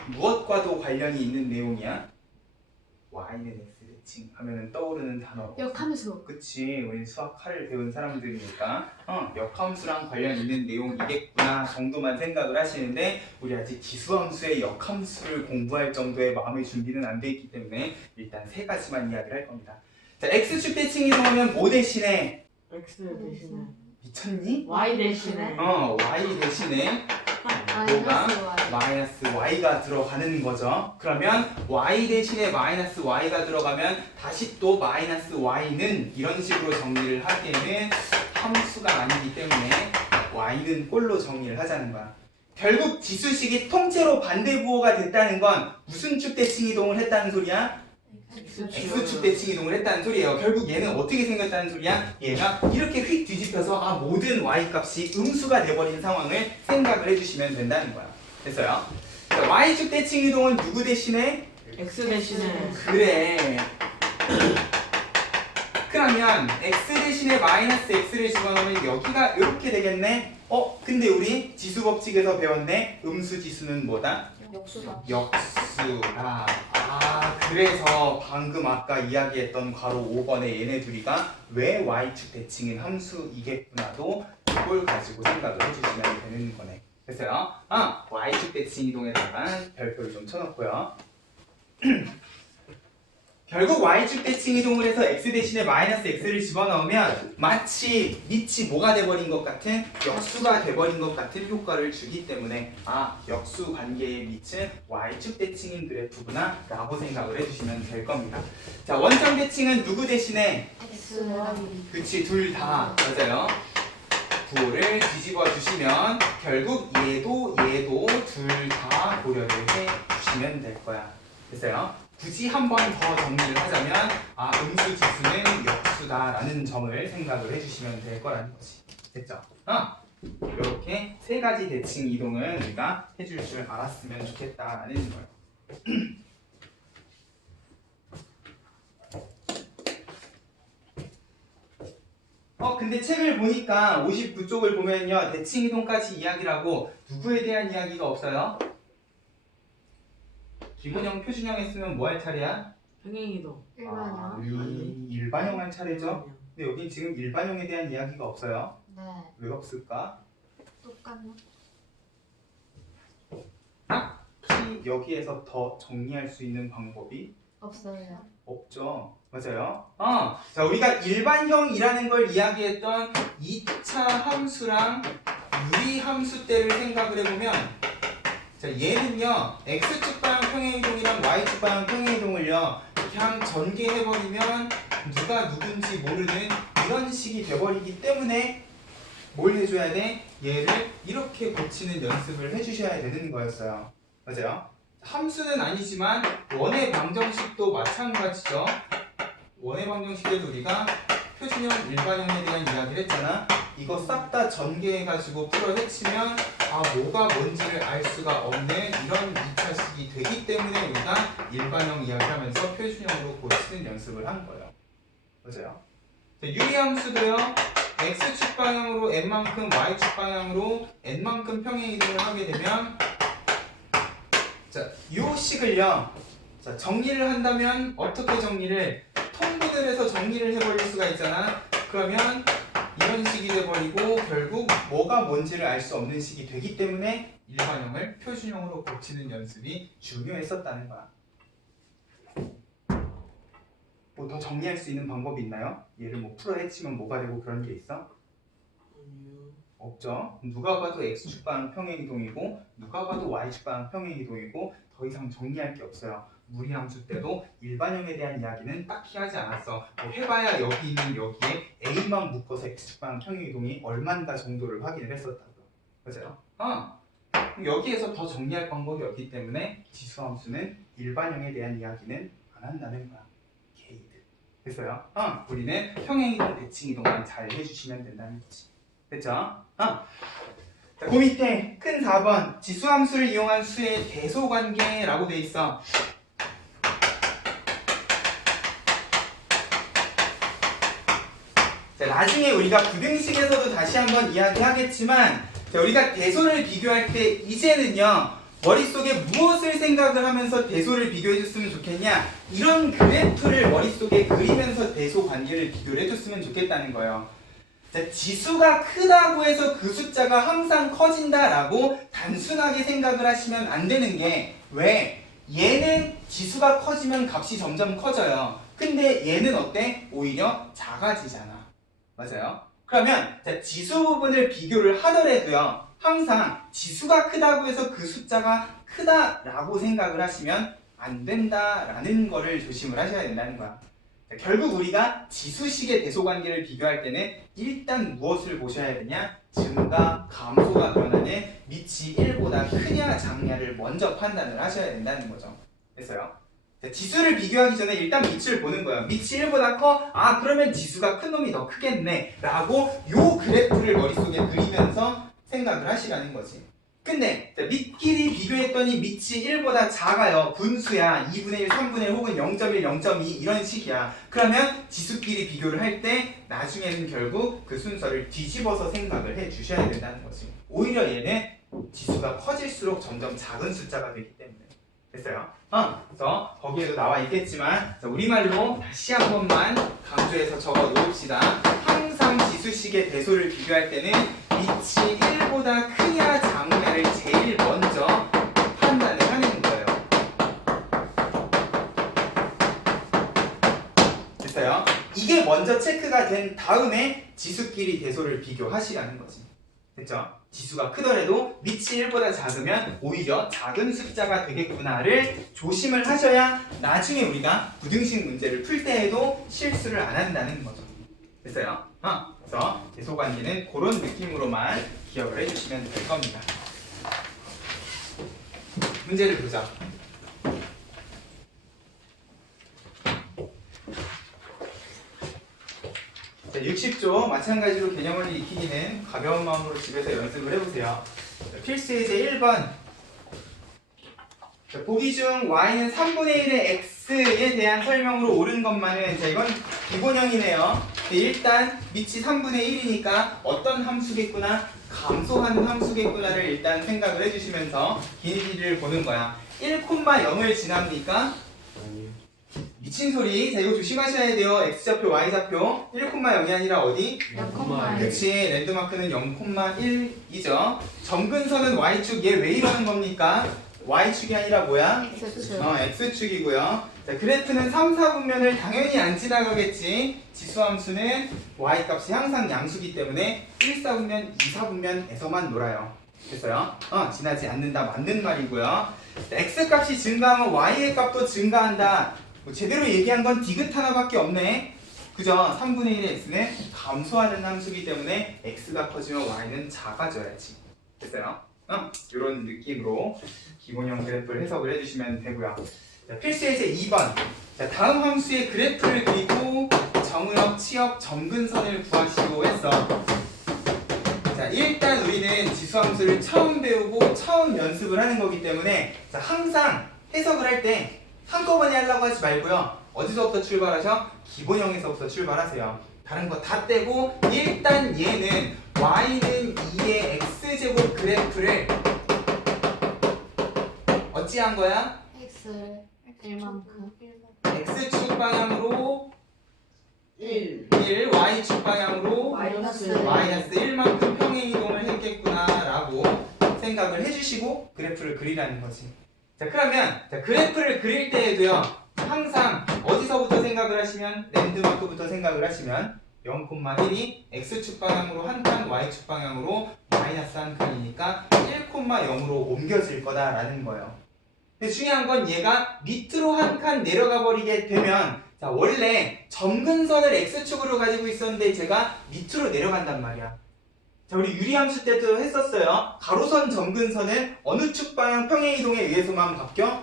무엇과도 관련이 있는 내용이야? y는 x 대칭 하면은 떠오르는 단어. 역함수. 그치, 우리 수학화를 배운 사람들이니까 역함수랑 관련 있는 내용이겠구나 정도만 생각을 하시는데 우리 아직 지수함수의 역함수를 공부할 정도의 마음의 준비는 안 돼 있기 때문에 일단 3가지만 이야기를 할 겁니다. 자, x축 대칭 이동하면 뭐 대신에? x 대신에 미쳤니? y 대신에 y 대신에 뭐가? 마이너스 y가 들어가는 거죠. 그러면 y 대신에 마이너스 y가 들어가면 다시 또 마이너스 y는 이런 식으로 정리를 하기에는 함수가 아니기 때문에 y는 꼴로 정리를 하자는 거야. 결국 지수식이 통째로 반대 부호가 됐다는 건 무슨 축 대칭 이동을 했다는 소리야? x축 대칭 이동을 했다는 소리예요. 결국 얘는 어떻게 생겼다는 소리야? 얘가 이렇게 휙 뒤집혀서 모든 y 값이 음수가 돼버린 상황을 생각을 해주시면 된다는 거야. 됐어요? 자, y축 대칭 이동은 누구 대신에? x 대신에 그래. 그러면 x 대신에 마이너스 x를 집어넣으면 여기가 이렇게 되겠네? 근데 우리 지수 법칙에서 배웠네? 음수 지수는 뭐다? 역수다. 역수라. 그래서 방금 아까 이야기했던 괄호 5번의 얘네 둘이가 왜 y축 대칭인 함수이겠구나도 이걸 가지고 생각을 해주시면 되는 거네. 됐어요? y축 대칭 이동에다가 별표를 좀 쳐놓고요. 결국 y축 대칭 이동을 해서 x 대신에 마이너스 x를 집어넣으면 마치 밑이 뭐가 돼버린 것 같은 역수가 돼버린 것 같은 효과를 주기 때문에 역수 관계의 밑은 y축 대칭인 그래프구나 라고 생각을 해주시면 될 겁니다. 자, 원점 대칭은 누구 대신에? X, Y. 그치, 둘 다 맞아요. 부호를 뒤집어 주시면 결국 얘도 둘 다 고려를 해 주시면 될 거야. 됐어요? 굳이 한 번 더 정리를 하자면 음수 지수는 역수다라는 점을 생각을 해주시면 될 거라는 거지. 됐죠? 이렇게 3가지 대칭 이동을 우리가 해줄 줄 알았으면 좋겠다라는 거예요. 근데 책을 보니까 59쪽을 보면요, 대칭 이동까지 이야기를 하고 누구에 대한 이야기가 없어요? 기본형, 표준형 했으면 뭐 할 차례야? 평행이동. 일반형. 일반형 할 차례죠? 근데 여긴 지금 일반형에 대한 이야기가 없어요. 네. 왜 없을까? 똑같나? 여기에서 더 정리할 수 있는 방법이 없어요. 없죠. 맞아요. 자, 우리가 일반형이라는 걸 이야기했던 2차 함수랑 유리함수 때를 생각을 해보면, 자, 얘는요, x축 방향 평행이동이랑 y축 방향 평행이동을요, 그냥 전개해버리면 누가 누군지 모르는 이런 식이 돼버리기 때문에 뭘 해줘야 돼? 얘를 이렇게 고치는 연습을 해주셔야 되는 거였어요. 맞아요? 함수는 아니지만 원의 방정식도 마찬가지죠. 원의 방정식에도 우리가 표준형, 일반형에 대한 이야기를 했잖아. 이거 싹 다 전개해가지고 풀어헤치면 뭐가 뭔지를 알 수가 없는 이런 2차식이 되기 때문에 우리가 일반형 이야기를 하면서 표준형으로 고치는 연습을 한 거예요. 맞아요? 유리함수도요. x축 방향으로 n만큼, y축 방향으로 n만큼 평행이동을 하게 되면, 자, 이 식을요, 자, 정리를 한다면 어떻게 정리를, 통분을 해서 정리를 해버릴 수가 있잖아. 그러면 이런 식이 돼버리고 결국 뭐가 뭔지를 알 수 없는 식이 되기 때문에 일반형을 표준형으로 고치는 연습이 중요했었다는 거야. 뭐 더 정리할 수 있는 방법이 있나요? 얘를 뭐 풀어헤치면 뭐가 되고 그런 게 있어? 없죠. 누가 봐도 x축 방향 평행이동이고 누가 봐도 y축 방향 평행이동이고 더 이상 정리할 게 없어요. 무리함수 때도 일반형에 대한 이야기는 딱히 하지 않았어. 뭐 해봐야 여기 있는 여기에 a만 묶어서 x축 방향 평행이동이 얼만가 정도를 확인을 했었다고요. 맞아요? 여기에서 더 정리할 방법이 없기 때문에 지수함수는 일반형에 대한 이야기는 안 한다는 거야. 게이드. 됐어요? 우리는 평행이동, 대칭이동만 잘 해주시면 된다는 거지. 됐죠? 자, 그 밑에 큰 4번 지수함수를 이용한 수의 대소관계라고 돼 있어. 자, 나중에 우리가 부등식에서도 다시 한번 이야기하겠지만, 자, 우리가 대소를 비교할 때 이제는요, 머릿속에 무엇을 생각을 하면서 대소를 비교해 줬으면 좋겠냐, 이런 그래프를 머릿속에 그리면서 대소 관계를 비교를 해줬으면 좋겠다는 거예요. 자, 지수가 크다고 해서 그 숫자가 항상 커진다라고 단순하게 생각을 하시면 안 되는 게, 왜? 얘는 지수가 커지면 값이 점점 커져요. 근데 얘는 어때? 오히려 작아지잖아. 맞아요? 그러면 자, 지수 부분을 비교를 하더라도요, 항상 지수가 크다고 해서 그 숫자가 크다라고 생각을 하시면 안 된다라는 거를 조심을 하셔야 된다는 거야. 자, 결국 우리가 지수식의 대소관계를 비교할 때는 일단 무엇을 보셔야 되냐? 증가, 감소가 변하는 밑이 1보다 크냐 작냐를 먼저 판단을 하셔야 된다는 거죠. 됐어요? 자, 지수를 비교하기 전에 일단 밑을 보는 거예요. 밑이 1보다 커? 그러면 지수가 큰 놈이 더 크겠네 라고 요 그래프를 머릿속에 그리면서 생각을 하시라는 거지. 근데 자, 밑끼리 비교했더니 밑이 1보다 작아요. 분수야. 2분의 1, 3분의 1 혹은 0.1, 0.2 이런 식이야. 그러면 지수끼리 비교를 할 때 나중에는 결국 그 순서를 뒤집어서 생각을 해 주셔야 된다는 거지. 오히려 얘는 지수가 커질수록 점점 작은 숫자가 되기 때문에. 됐어요? 그래서 거기에도 나와 있겠지만, 자, 우리말로 다시 한 번만 강조해서 적어 놓읍시다. 항상 지수식의 대소를 비교할 때는 밑이 1보다 크냐 작냐를 제일 먼저 판단을 하는 거예요. 됐어요? 이게 먼저 체크가 된 다음에 지수끼리 대소를 비교하시라는 거지. 됐죠? 지수가 크더라도 밑이 1보다 작으면 오히려 작은 숫자가 되겠구나를 조심을 하셔야 나중에 우리가 부등식 문제를 풀 때에도 실수를 안 한다는 거죠. 됐어요? 그래서 대소관계는 그런 느낌으로만 기억을 해주시면 될 겁니다. 문제를 보자. 자, 60조 마찬가지로 개념을 익히기는 가벼운 마음으로 집에서 연습을 해보세요. 자, 필수 예제 1번. 자, 보기 중 y는 3분의 1의 x에 대한 설명으로 옳은 것만은, 자, 이건 기본형이네요. 일단 밑이 3분의 1이니까 어떤 함수겠구나? 감소하는 함수겠구나를 일단 생각을 해주시면서 기니기를 보는 거야. 1,0을 지납니까? 미친 소리. 자, 이거 조심하셔야 돼요. x좌표, y좌표. 1,0이 아니라 어디? 0,1. 그치. 랜드마크는 0,1이죠. 점근선은 y축. 얘 왜 이러는 겁니까? y축이 아니라 뭐야? X축. x축이고요. 자, 그래프는 3, 4분면을 당연히 안 지나가겠지. 지수함수는 y값이 항상 양수기 때문에 1, 4분면, 2, 4분면에서만 놀아요. 됐어요? 지나지 않는다 맞는 말이고요. 자, x값이 증가하면 y의 값도 증가한다. 뭐 제대로 얘기한 건 디귿 하나밖에 없네. 그죠? 3분의 1의 x는 감소하는 함수기 때문에 x가 커지면 y는 작아져야지. 됐어요? 이런 느낌으로 기본형 그래프를 해석을 해주시면 되고요. 자, 필수 예제 2번. 자, 다음 함수의 그래프를 그리고 정의역, 치역, 점근선을 구하시오 했어. 자, 일단 우리는 지수함수를 처음 배우고 처음 연습을 하는 거기 때문에 자, 항상 해석을 할 때 한꺼번에 하려고 하지 말고요. 어디서부터 출발하셔? 기본형에서부터 출발하세요. 다른 거 다 떼고 일단 얘는 y는 2의 x제곱 그래프를 어찌한 거야? X를 1만큼. x축 방향으로 1 1, y축 방향으로 마이너스 마이너스 1만큼 평행이동을 했겠구나 라고 생각을 해주시고 그래프를 그리라는 거지. 자, 그러면 자, 그래프를 그릴 때에도요 항상 어디서부터 생각을 하시면 랜드마크부터 생각을 하시면 0,1이 x축 방향으로 한 칸, y축 방향으로 마이너스 한 칸이니까 1,0으로 옮겨질 거다라는 거예요. 근데 중요한 건 얘가 밑으로 한 칸 내려가 버리게 되면 자, 원래 점근선을 x축으로 가지고 있었는데 제가 밑으로 내려간단 말이야. 자, 우리 유리함수 때도 했었어요. 가로선 점근선은 어느 축 방향 평행이동에 의해서만 바뀌어?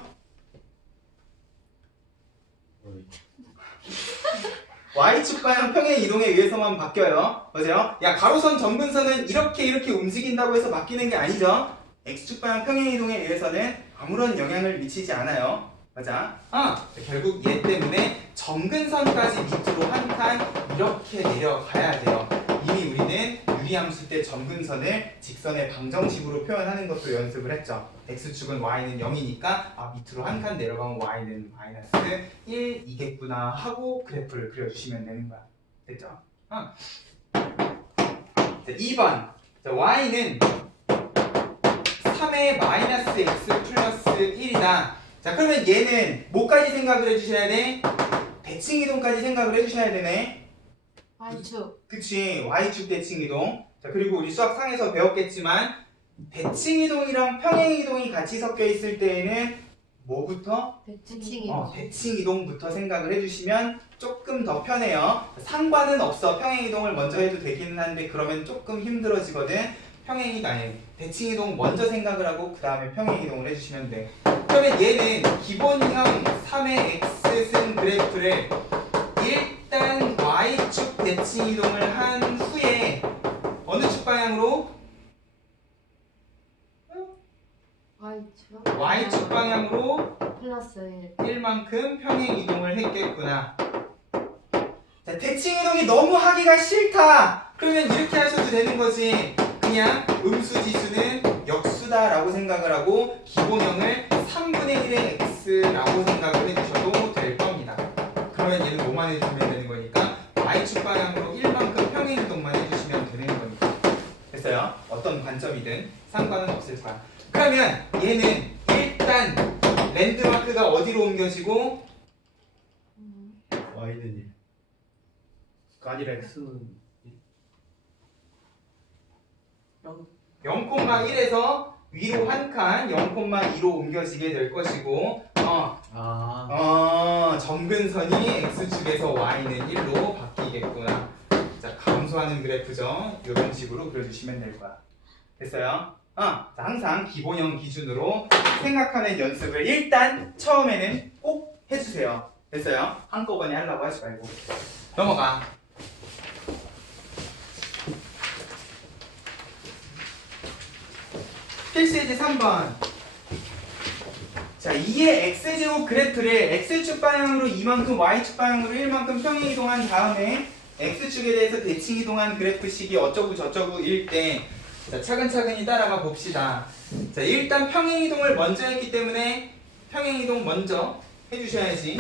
y축 방향 평행이동에 의해서만 바뀌어요. 맞아요? 야, 가로선 점근선은 이렇게 움직인다고 해서 바뀌는 게 아니죠. x축 방향 평행이동에 의해서는 아무런 영향을 미치지 않아요. 맞아? 결국 얘 때문에 점근선까지 밑으로 한 칸 이렇게 내려가야 돼요. 이미 우리는 유리함수 때 점근선을 직선의 방정식으로 표현하는 것도 연습을 했죠. x축은 y는 0이니까 밑으로 한 칸 내려가면 y는 마이너스 1이겠구나 하고 그래프를 그려주시면 되는 거야. 됐죠? 자, 2번. 자, y는 3의 마이너스 x 플러스 1이다. 자, 그러면 얘는 뭐까지 생각을 해주셔야 돼? 대칭이동까지 생각을 해주셔야 되네. Y축. 그치, y축 대칭이동. 자, 그리고 우리 수학상에서 배웠겠지만 대칭이동이랑 평행이동이 같이 섞여 있을 때에는 뭐부터? 대칭이동. 대칭이동부터 생각을 해주시면 조금 더 편해요. 상관은 없어. 평행이동을 먼저 해도 되기는 한데 그러면 조금 힘들어지거든. 대칭이동 먼저 생각을 하고 그 다음에 평행이동을 해주시면 돼. 그러면 얘는 기본형 3의 x승 그래프를 일단 y축 대칭이동을 한 후에 어느 축 방향으로? Y축. y축 방향으로 플러스 1. 1만큼 평행이동을 했겠구나. 자, 대칭이동이 너무 하기가 싫다. 그러면 이렇게 하셔도 되는 거지. 그냥 음수지수는 역수다라고 생각을 하고 기본형을 3분의 1의 x라고 생각을 해주셔도 될 겁니다. 그러면 얘는 뭐만 해주면 되는 거니까 y축 방향으로 1만큼 평행이동만 해주시면 되는 거니까. 됐어요? 어떤 관점이든 상관은 없을 거야. 그러면 얘는 일단 랜드마크가 어디로 옮겨지고 y는 1. 그 아니라 x는 0,1에서 위로 한 칸 0,2로 옮겨지게 될 것이고 점근선이 x축에서 y는 1로 바뀌겠구나. 자, 감소하는 그래프죠. 이런 식으로 그려주시면 될 거야. 됐어요? 자, 항상 기본형 기준으로 생각하는 연습을 일단 처음에는 꼭 해주세요. 됐어요? 한꺼번에 하려고 하지 말고. 넘어가. 필수 예제 3번. 자, 2의 x제곱 그래프를 x축 방향으로 2만큼, y축 방향으로 1만큼 평행이동한 다음에 x축에 대해서 대칭이동한 그래프식이 어쩌고 저쩌고 일 때 자, 차근차근히 따라가 봅시다. 자, 일단 평행이동을 먼저 했기 때문에 평행이동 먼저 해주셔야지.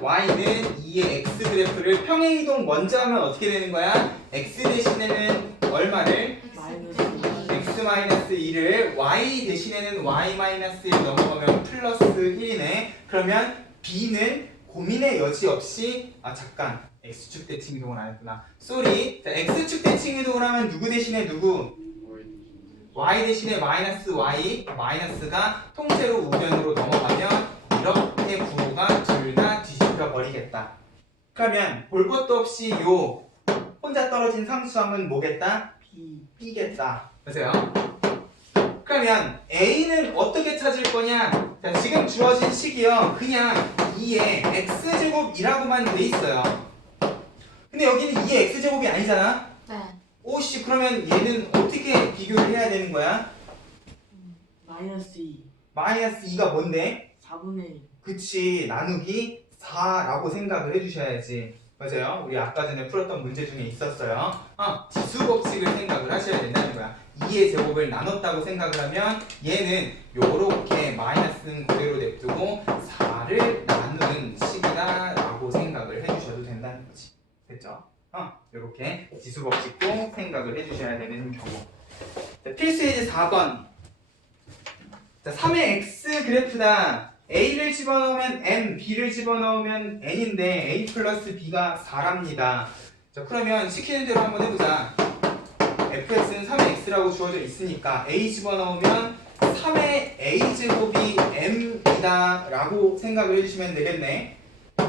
y는 2의 x 그래프를 평행이동 먼저 하면 어떻게 되는 거야? x 대신에는 얼마를? 마이너스 x-2를 y 대신에는 y-1 넘어가면 플러스 1이네. 그러면 b는 고민의 여지 없이 잠깐 x축 대칭 이동을 안 했구나. 쏘리. 자, x축 대칭 이동을 하면 누구 대신에 누구? y 대신에 마이너스 y, 마이너스가 통째로 우변으로 넘어가면 이렇게 부호가 둘 다 뒤집혀 버리겠다. 그러면 볼 것도 없이 요 혼자 떨어진 상수함은 뭐겠다? b겠다. 맞아요? 그러면 a는 어떻게 찾을 거냐? 자, 지금 주어진 식이요. 그냥 2의 x제곱이라고만 돼 있어요. 근데 여기는 2의 x제곱이 아니잖아? 네. 오씨, 그러면 얘는 어떻게 비교를 해야 되는 거야? 마이너스 2. 마이너스 2가 뭔데? 4분의 1. 그치, 나누기 4라고 생각을 해주셔야지. 맞아요? 우리 아까 전에 풀었던 문제 중에 있었어요. 지수 법칙을 생각을 하셔야 된다는 거야. 2의 제곱을 나눴다고 생각을 하면 얘는 요렇게 마이너스는 그대로 냅두고 4를 나누는 식이다 라고 생각을 해주셔도 된다는 거지. 됐죠? 요렇게 지수 법칙도 생각을 해주셔야 되는 경우. 자, 필수 예제 4번. 자, 3의 x 그래프다. a를 집어넣으면 m, b를 집어넣으면 n인데 a 플러스 b가 4랍니다. 자, 그러면 시키는 대로 한번 해보자. fx는 3의 x라고 주어져 있으니까 a 집어넣으면 3의 a제곱이 m이다 라고 생각을 해주시면 되겠네.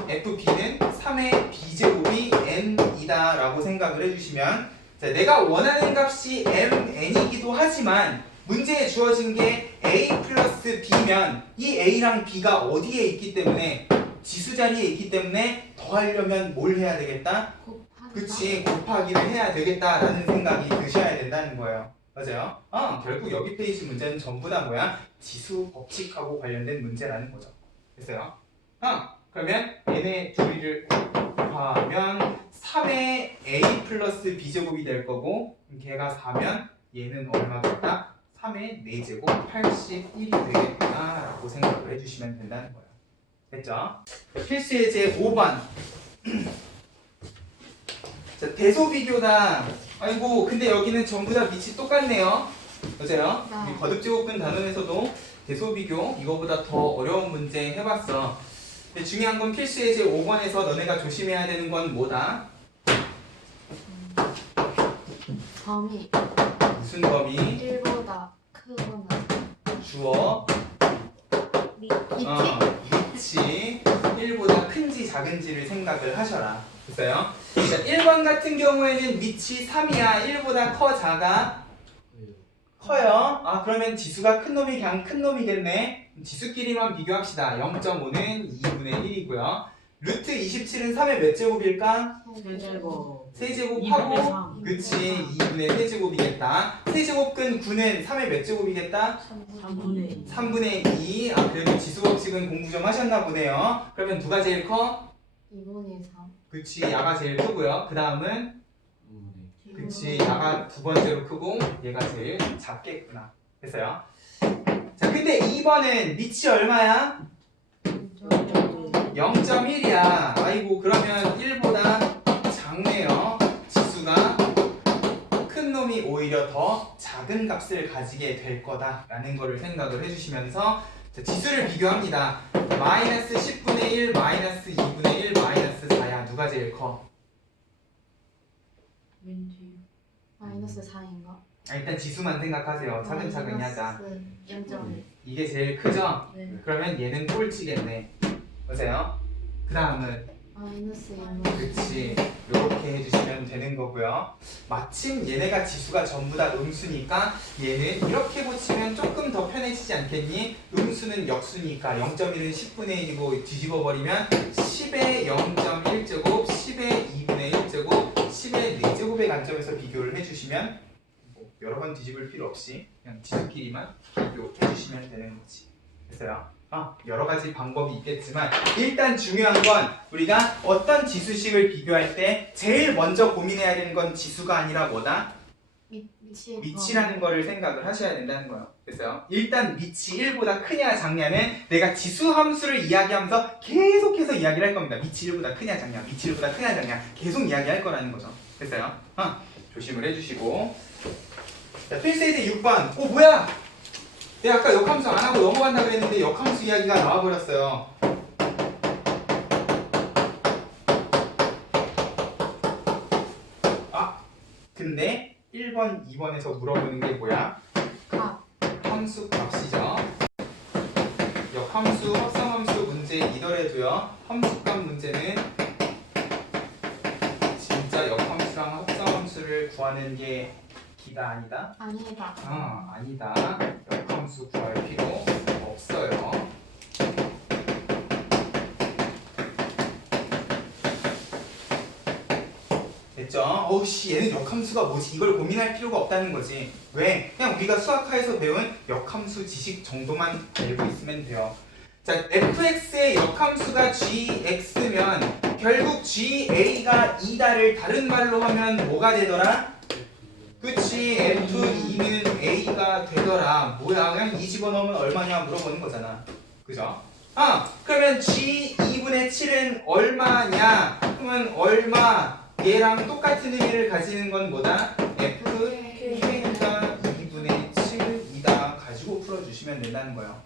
fb는 3의 b제곱이 n이다 라고 생각을 해주시면, 자, 내가 원하는 값이 mn이기도 하지만 문제에 주어진 게 a 플러스 b면 이 a랑 b가 어디에 있기 때문에 지수 자리에 있기 때문에 더하려면 뭘 해야 되겠다? 곱하기. 그치, 곱하기를 해야 되겠다라는 생각이 드셔야 된다는 거예요. 맞아요? 결국 여기 페이지 문제는 전부 다 뭐야? 지수 법칙하고 관련된 문제라는 거죠. 됐어요? 그러면 얘네 둘이를 곱하면 3의 a 플러스 b제곱이 될 거고, 걔가 4면 얘는 얼마겠다? 3의 4제곱 81이 되겠구나라고 생각을 해주시면 된다는 거예요. 됐죠? 필수 예제 5번. 자, 대소 비교다. 아이고, 근데 여기는 전부 다 밑이 똑같네요. 맞아요? 네. 이 거듭제곱근 단원에서도 대소 비교 이거보다 더 어려운 문제 해봤어. 근데 중요한 건 필수 예제 5번에서 너네가 조심해야 되는 건 뭐다? 범위 무슨 범위? 1보다 크거나 주어 밑이 위치 1보다 큰지 작은지를 생각을 하셔라. 됐어요? 자, 1번 같은 경우에는 밑이 3이야. 1보다 커, 작아? 커요. 그러면 지수가 큰 놈이 그냥 큰 놈이겠네. 지수끼리만 비교합시다. 0.5는 2분의 1이고요. 루트 27은 3의 몇 제곱일까? 세제곱. 세제곱하고, 그치, 2분의 세제곱이겠다. 세제곱근 9는 3의 몇 제곱이겠다? 3분의 2. 3분의 2. 그래도 지수 법칙은 공부 좀 하셨나 보네요. 그러면 누가 제일 커? 2분의 3. 그치, 야가 제일 크고요. 그 다음은? 그치, 야가 두 번째로 크고 얘가 제일 작겠구나. 됐어요? 자, 근데 2번은 밑이 얼마야? 0.1이야. 아이고, 그러면 1보다 작네요. 지수가 큰 놈이 오히려 더 작은 값을 가지게 될 거다라는 거를 생각을 해주시면서, 자, 지수를 비교합니다. 마이너스 10분의 1, 마이너스 2분의 1, 마이너스 4야. 누가 제일 커? 왠지. 마이너스 4인가? 일단 지수만 생각하세요. 차근차근히 하자. 0.1. 이게 제일 크죠? 네. 그러면 얘는 꼴찌겠네. 보세요. 그 다음은 마이너스 1은 그치, 요렇게 해주시면 되는 거고요. 마침 얘네가 지수가 전부 다 음수니까 얘는 이렇게 붙이면 조금 더 편해지지 않겠니? 음수는 역수니까 0.1은 10분의 1이고 뒤집어 버리면 10의 0.1제곱, 10의 2분의 1제곱, 10의 4제곱의 관점에서 비교를 해주시면 뭐 여러 번 뒤집을 필요 없이 그냥 지수끼리만 비교해 주시면 되는 거지. 됐어요? 여러 가지 방법이 있겠지만 일단 중요한 건 우리가 어떤 지수식을 비교할 때 제일 먼저 고민해야 되는 건 지수가 아니라 뭐다? 밑이라는 거를 생각을 하셔야 된다는 거예요. 됐어요? 일단 밑이 1보다 크냐 작냐는 내가 지수 함수를 이야기하면서 계속해서 이야기를 할 겁니다. 밑이 1보다 크냐 작냐, 밑이 1보다 크냐 작냐 계속 이야기할 거라는 거죠. 됐어요? 조심을 해주시고, 자, 필세이드 6번. 뭐야? 내가 아까 역함수 안 하고 넘어간다 그랬는데 역함수 이야기가 나와버렸어요. 근데 1번, 2번에서 물어보는 게 뭐야? 값. 함수 값이죠. 역함수, 합성함수 문제이더라도요. 함수값 문제는 진짜 역함수랑 합성함수를 구하는 게 기가 아니다? 아니다. 아니다. 역함수 구할 필요 없어요. 됐죠? 어우씨 얘는 역함수가 뭐지? 이걸 고민할 필요가 없다는 거지. 왜? 그냥 우리가 수학하에서 배운 역함수 지식 정도만 알고 있으면 돼요. 자, fx의 역함수가 gx면 결국 ga가 2다를 다른 말로 하면 뭐가 되더라? 그치, f2는 a가 되더라. 뭐야, 그냥 2 집어넣으면 얼마냐 물어보는 거잖아. 그죠? 그러면 g2분의 7은 얼마냐? 그러면 얼마? 얘랑 똑같은 의미를 가지는 건 뭐다? fk가 2분의 7이다 가지고 풀어주시면 된다는 거예요.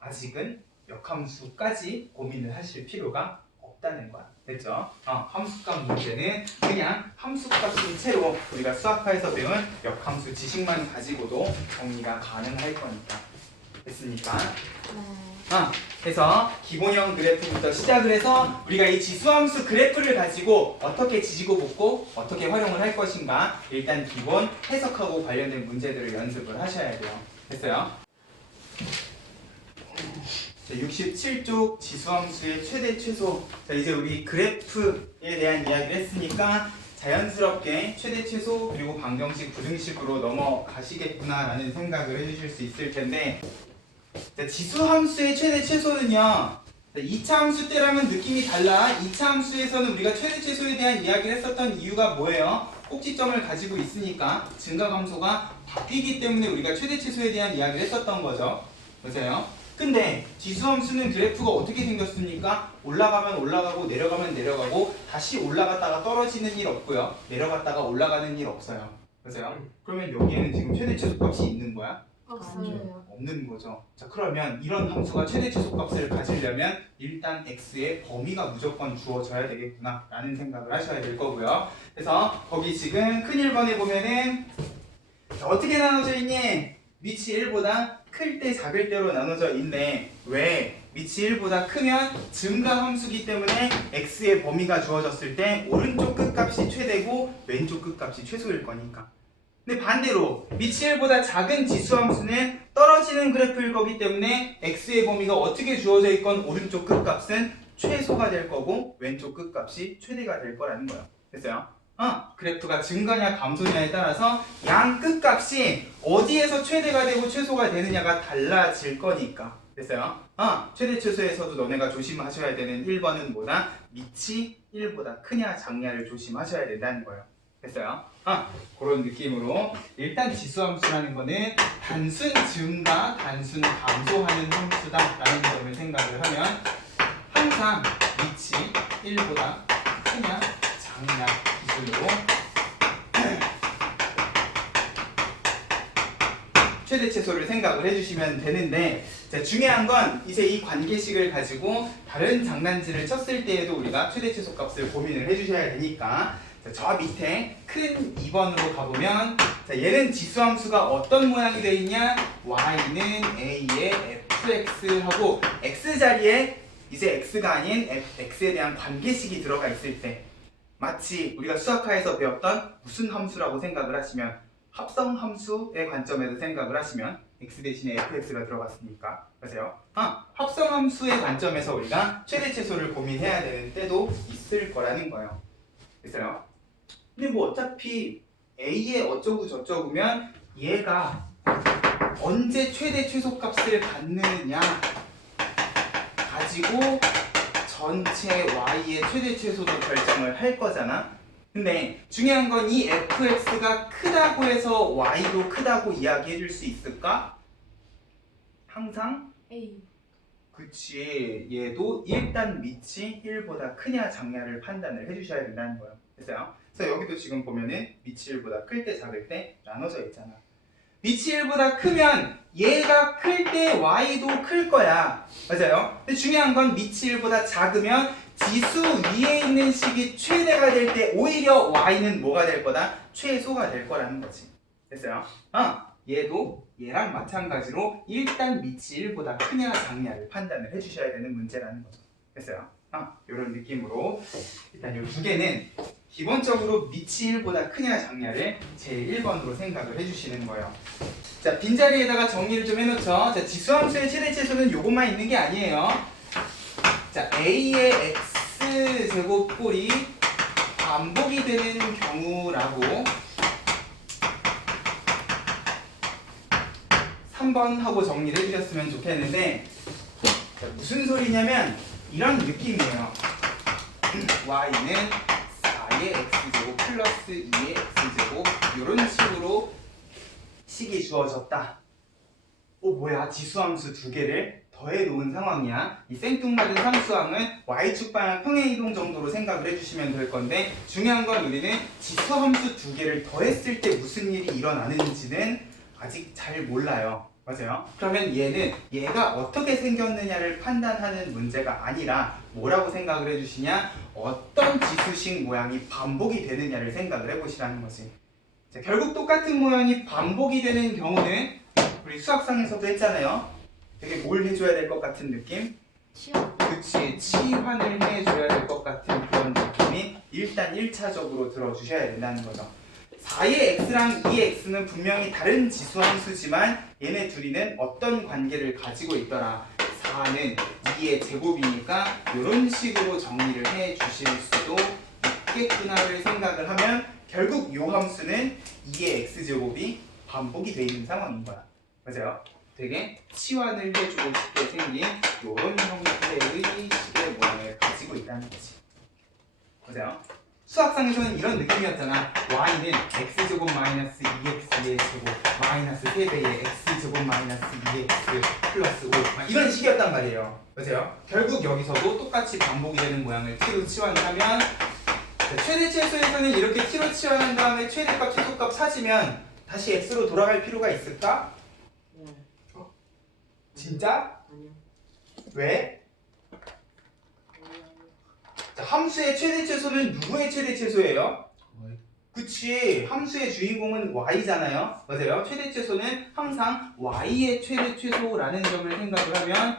아직은 역함수까지 고민을 하실 필요가 없다는 거야. 됐죠? 함수값 문제는 그냥 함수값인 채로 우리가 수학과에서 배운 역함수 지식만 가지고도 정리가 가능할 거니까. 됐습니까? 네. 그래서 기본형 그래프부터 시작을 해서 우리가 이 지수함수 그래프를 가지고 어떻게 지지고 볶고 어떻게 활용을 할 것인가 일단 기본 해석하고 관련된 문제들을 연습을 하셔야 돼요. 됐어요? 자, 67쪽 지수함수의 최대 최소. 자, 이제 우리 그래프에 대한 이야기를 했으니까 자연스럽게 최대 최소 그리고 방정식 부등식으로 넘어가시겠구나라는 생각을 해주실 수 있을 텐데, 자, 지수함수의 최대 최소는요, 2차 함수 때랑은 느낌이 달라. 2차 함수에서는 우리가 최대 최소에 대한 이야기를 했었던 이유가 뭐예요? 꼭지점을 가지고 있으니까 증가함수가 바뀌기 때문에 우리가 최대 최소에 대한 이야기를 했었던 거죠. 맞아요? 근데 지수함수는 그래프가 어떻게 생겼습니까? 올라가면 올라가고 내려가면 내려가고 다시 올라갔다가 떨어지는 일 없고요. 내려갔다가 올라가는 일 없어요. 맞아요? 그러면 여기에는 지금 최대 최소값이 있는 거야? 없어요. 없는 거죠. 자, 그러면 이런 함수가 최대 최소값을 가지려면 일단 x의 범위가 무조건 주어져야 되겠구나 라는 생각을 하셔야 될 거고요. 그래서 거기 지금 큰 1번에 보면은 자, 어떻게 나눠져 있니? 위치 1보다 클 때 작을 때로 나눠져 있네. 왜? 위치 1보다 크면 증가 함수기 때문에 x의 범위가 주어졌을 때 오른쪽 끝값이 최대고 왼쪽 끝값이 최소일 거니까. 근데 반대로 위치 1보다 작은 지수함수는 떨어지는 그래프일 거기 때문에 x의 범위가 어떻게 주어져 있건 오른쪽 끝값은 최소가 될 거고 왼쪽 끝값이 최대가 될 거라는 거예요. 됐어요? 그래프가 증가냐 감소냐에 따라서 양 끝값이 어디에서 최대가 되고 최소가 되느냐가 달라질 거니까. 됐어요? 최대 최소에서도 너네가 조심하셔야 되는 1번은 뭐다? 위치 1보다 크냐 작냐를 조심하셔야 된다는 거예요. 됐어요? 그런 느낌으로 일단 지수함수라는 거는 단순 증가, 단순 감소하는 함수다라는 점을 생각을 하면 항상 위치 1보다 크냐 작냐 기준으로 최대 최소를 생각을 해주시면 되는데, 자, 중요한 건 이제 이 관계식을 가지고 다른 장난질을 쳤을 때에도 우리가 최대 최소 값을 고민을 해주셔야 되니까, 자, 저 밑에 큰 2번으로 가보면, 자, 얘는 지수함수가 어떤 모양이 되어 있냐? y는 a의 fx하고 x 자리에 이제 x가 아닌 x에 대한 관계식이 들어가 있을 때 마치 우리가 수학하에서 배웠던 무슨 함수라고 생각을 하시면 합성함수의 관점에서 생각을 하시면 x 대신에 fx가 들어갔으니까. 맞아요? 합성함수의 관점에서 우리가 최대 최소를 고민해야 되는 때도 있을 거라는 거예요. 됐어요? 근데 뭐 어차피 a의 어쩌고 저쩌고면 얘가 언제 최대 최소 값을 갖느냐 가지고 전체 y의 최대 최소도 결정을 할 거잖아. 근데 중요한 건 이 fx가 크다고 해서 y도 크다고 이야기해 줄 수 있을까? 항상 A. 그치, 얘도 일단 위치 1보다 크냐 작냐를 판단을 해주셔야 된다는 거예요. 됐어요? 그래서 여기도 지금 보면은 위치 1보다 클 때 작을 때 나눠져 있잖아. 빛이 1보다 크면 얘가 클 때 y도 클 거야. 맞아요? 근데 중요한 건 빛이 1보다 작으면 지수 위에 있는 식이 최대가 될 때 오히려 y는 뭐가 될 거다? 최소가 될 거라는 거지. 됐어요? 얘도 얘랑 마찬가지로 일단 빛이 1보다 크냐 작냐를 판단을 해주셔야 되는 문제라는 거죠. 됐어요? 이런 느낌으로 일단 이 두 개는 기본적으로 빛이 1보다 크냐 작냐를 제 1번으로 생각을 해주시는 거예요. 자, 빈자리에다가 정리를 좀 해놓죠. 자, 지수함수의 최대치수는 요것만 있는 게 아니에요. 자, a의 x제곱꼴이 반복이 되는 경우라고 3번 하고 정리를 해주셨으면 좋겠는데, 자, 무슨 소리냐면 이런 느낌이에요. y는 4의 x제곱 플러스 2의 x제곱 이런 식으로 식이 주어졌다. 뭐야, 지수함수 두 개를 더해 놓은 상황이야. 이 생뚱맞은 함수항은 y축 방향 평행 이동 정도로 생각을 해주시면 될 건데, 중요한 건 우리는 지수함수 두 개를 더했을 때 무슨 일이 일어나는지는 아직 잘 몰라요. 맞아요? 그러면 얘가 어떻게 생겼느냐를 판단하는 문제가 아니라 뭐라고 생각을 해주시냐? 어떤 지수식 모양이 반복이 되느냐를 생각을 해보시라는 거지. 자, 결국 똑같은 모양이 반복이 되는 경우는 우리 수학상에서도 했잖아요. 되게 뭘 해줘야 될 것 같은 느낌? 치워. 그치, 치환을 해줘야 될 것 같은 그런 느낌이 일단 1차적으로 들어주셔야 된다는 거죠. 4의 x랑 2의 x는 분명히 다른 지수함수지만 얘네 둘이는 어떤 관계를 가지고 있더라. 4는 2의 제곱이니까 이런 식으로 정리를 해 주실 수도 있겠구나를 생각을 하면 결국 이 함수는 2의 x제곱이 반복이 돼 있는 상황인 거야. 맞아요? 되게 치환을 해주고 싶게 생긴 이런 형태의 식의 모양을 가지고 있다는 거지. 맞아요? 수학상에서는 이런 느낌이었잖아. y는 x제곱 마이너스 2x의 제곱 마이너스 3배의 x제곱 마이너스 2x 플러스 5 이런 식이었단 말이에요. 맞아요? 결국 여기서도 똑같이 반복이 되는 모양을 t로 치환을 하면, 최대 최소에서는 이렇게 t로 치환한 다음에 최대값 최소값 찾으면 다시 x로 돌아갈 필요가 있을까? 네. 진짜? 아니요. 왜? 자, 함수의 최대 최소는 누구의 최대 최소예요? 그치, 함수의 주인공은 y잖아요. 맞아요? 최대 최소는 항상 y의 최대 최소라는 점을 생각을 하면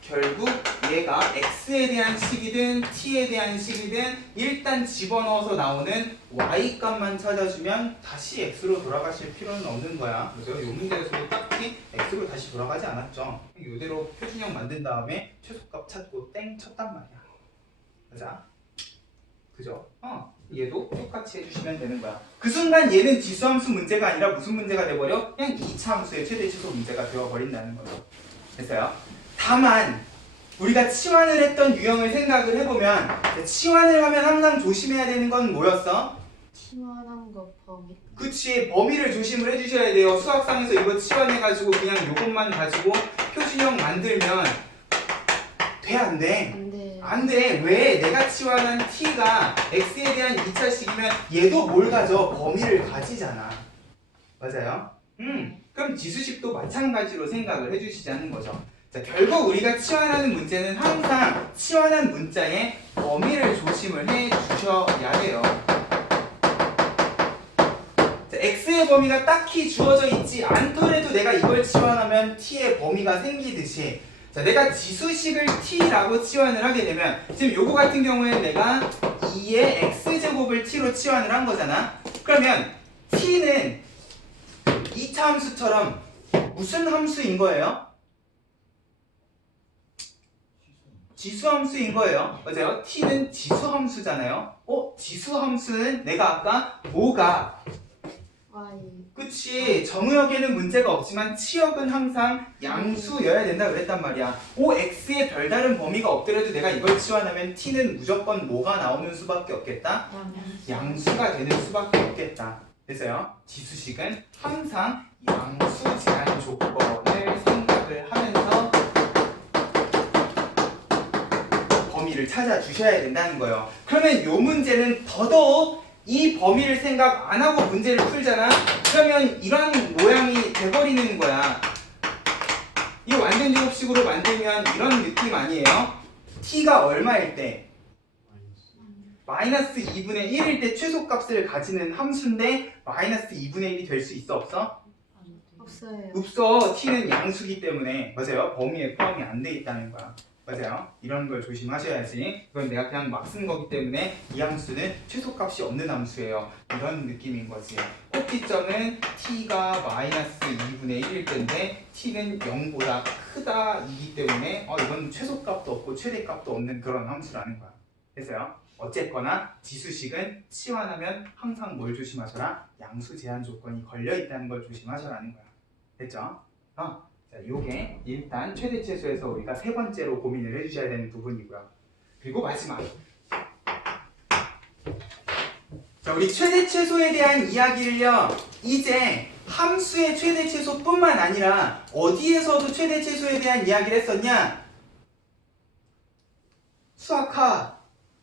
결국 얘가 x에 대한 식이든 t에 대한 식이든 일단 집어넣어서 나오는 y 값만 찾아주면 다시 x로 돌아가실 필요는 없는 거야. 그래서 이 문제에서도 딱히 x로 다시 돌아가지 않았죠. 이대로 표준형 만든 다음에 최소값 찾고 땡 쳤단 말이야. 맞아? 그죠? 얘도 똑같이 해주시면 되는 거야. 그 순간 얘는 지수함수 문제가 아니라 무슨 문제가 돼버려? 그냥 2차 함수의 최대 최소 문제가 되어버린다는 거죠. 됐어요? 다만 우리가 치환을 했던 유형을 생각을 해보면, 치환을 하면 항상 조심해야 되는 건 뭐였어? 치환한 거 범위. 그치, 범위를 조심을 해주셔야 돼요. 수학상에서 이거 치환해가지고 그냥 요것만 가지고 표준형 만들면 돼, 안 돼? 안 돼. 안 돼. 왜? 내가 치환한 t가 x에 대한 2차식이면 얘도 뭘 가져? 범위를 가지잖아. 맞아요? 그럼 지수식도 마찬가지로 생각을 해주시자는 거죠. 자, 결국 우리가 치환하는 문제는 항상 치환한 문자의 범위를 조심을 해 주셔야 돼요. 자, x의 범위가 딱히 주어져 있지 않더라도 내가 이걸 치환하면 t의 범위가 생기듯이, 자, 내가 지수식을 t라고 치환을 하게 되면 지금 요거 같은 경우에는 내가 2의 x제곱을 t로 치환을 한 거잖아. 그러면 t는 2차 함수처럼 무슨 함수인 거예요? 지수함수인 거예요. 맞아요? t는 지수함수잖아요. 지수함수는 내가 아까 뭐가? y. 그치, 정의역에는 문제가 없지만 치역은 항상 양수여야 된다 그랬단 말이야. x의 별다른 범위가 없더라도 내가 이걸 치환하면 t는 무조건 뭐가 나오는 수밖에 없겠다? 양수가 되는 수밖에 없겠다. 됐어요? 지수식은 항상 양수 제한 조건을 생각을 하면서 범위를 찾아주셔야 된다는 거예요. 그러면 이 문제는 더더욱 이 범위를 생각 안 하고 문제를 풀잖아. 그러면 이런 모양이 돼버리는 거야. 이 완전 제곱식으로 만들면 이런 느낌 아니에요? t가 얼마일 때? 마이너스 2분의 1일 때 최소값을 가지는 함수인데 마이너스 2분의 1이 될 수 있어 없어? 없어요. 없어. t는 양수기 때문에. 맞아요. 범위에 포함이 안 돼 있다는 거야. 맞아요. 이런 걸 조심하셔야지. 이건 내가 그냥 막 쓴 거기 때문에 이 함수는 최소값이 없는 함수예요. 이런 느낌인 거지. 꼭지점은 t가 마이너스 2분의 1일 때인데 t는 0보다 크다 이기 때문에 이건 최소값도 없고 최대값도 없는 그런 함수라는 거야. 됐어요? 어쨌거나 지수식은 치환하면 항상 뭘 조심하셔라? 양수 제한 조건이 걸려 있다는 걸 조심하셔라는 거야. 됐죠? 자, 요게 일단 최대 최소에서 우리가 세 번째로 고민을 해주셔야 되는 부분이고요. 그리고 마지막. 자, 우리 최대 최소에 대한 이야기를요. 이제 함수의 최대 최소뿐만 아니라 어디에서도 최대 최소에 대한 이야기를 했었냐? 수학하.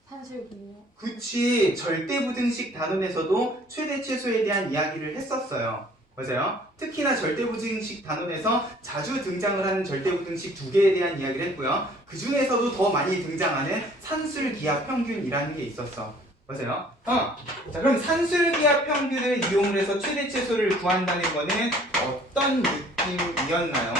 산술기요. 그치. 절대부등식 단원에서도 최대 최소에 대한 이야기를 했었어요. 맞아요. 특히나 절대부등식 단원에서 자주 등장을 하는 절대부등식 두 개에 대한 이야기를 했고요. 그 중에서도 더 많이 등장하는 산술기하 평균이라는 게 있었어. 맞아요. 자, 그럼 산술기하 평균을 이용을 해서 최대 최소를 구한다는 거는 어떤 느낌이었나요?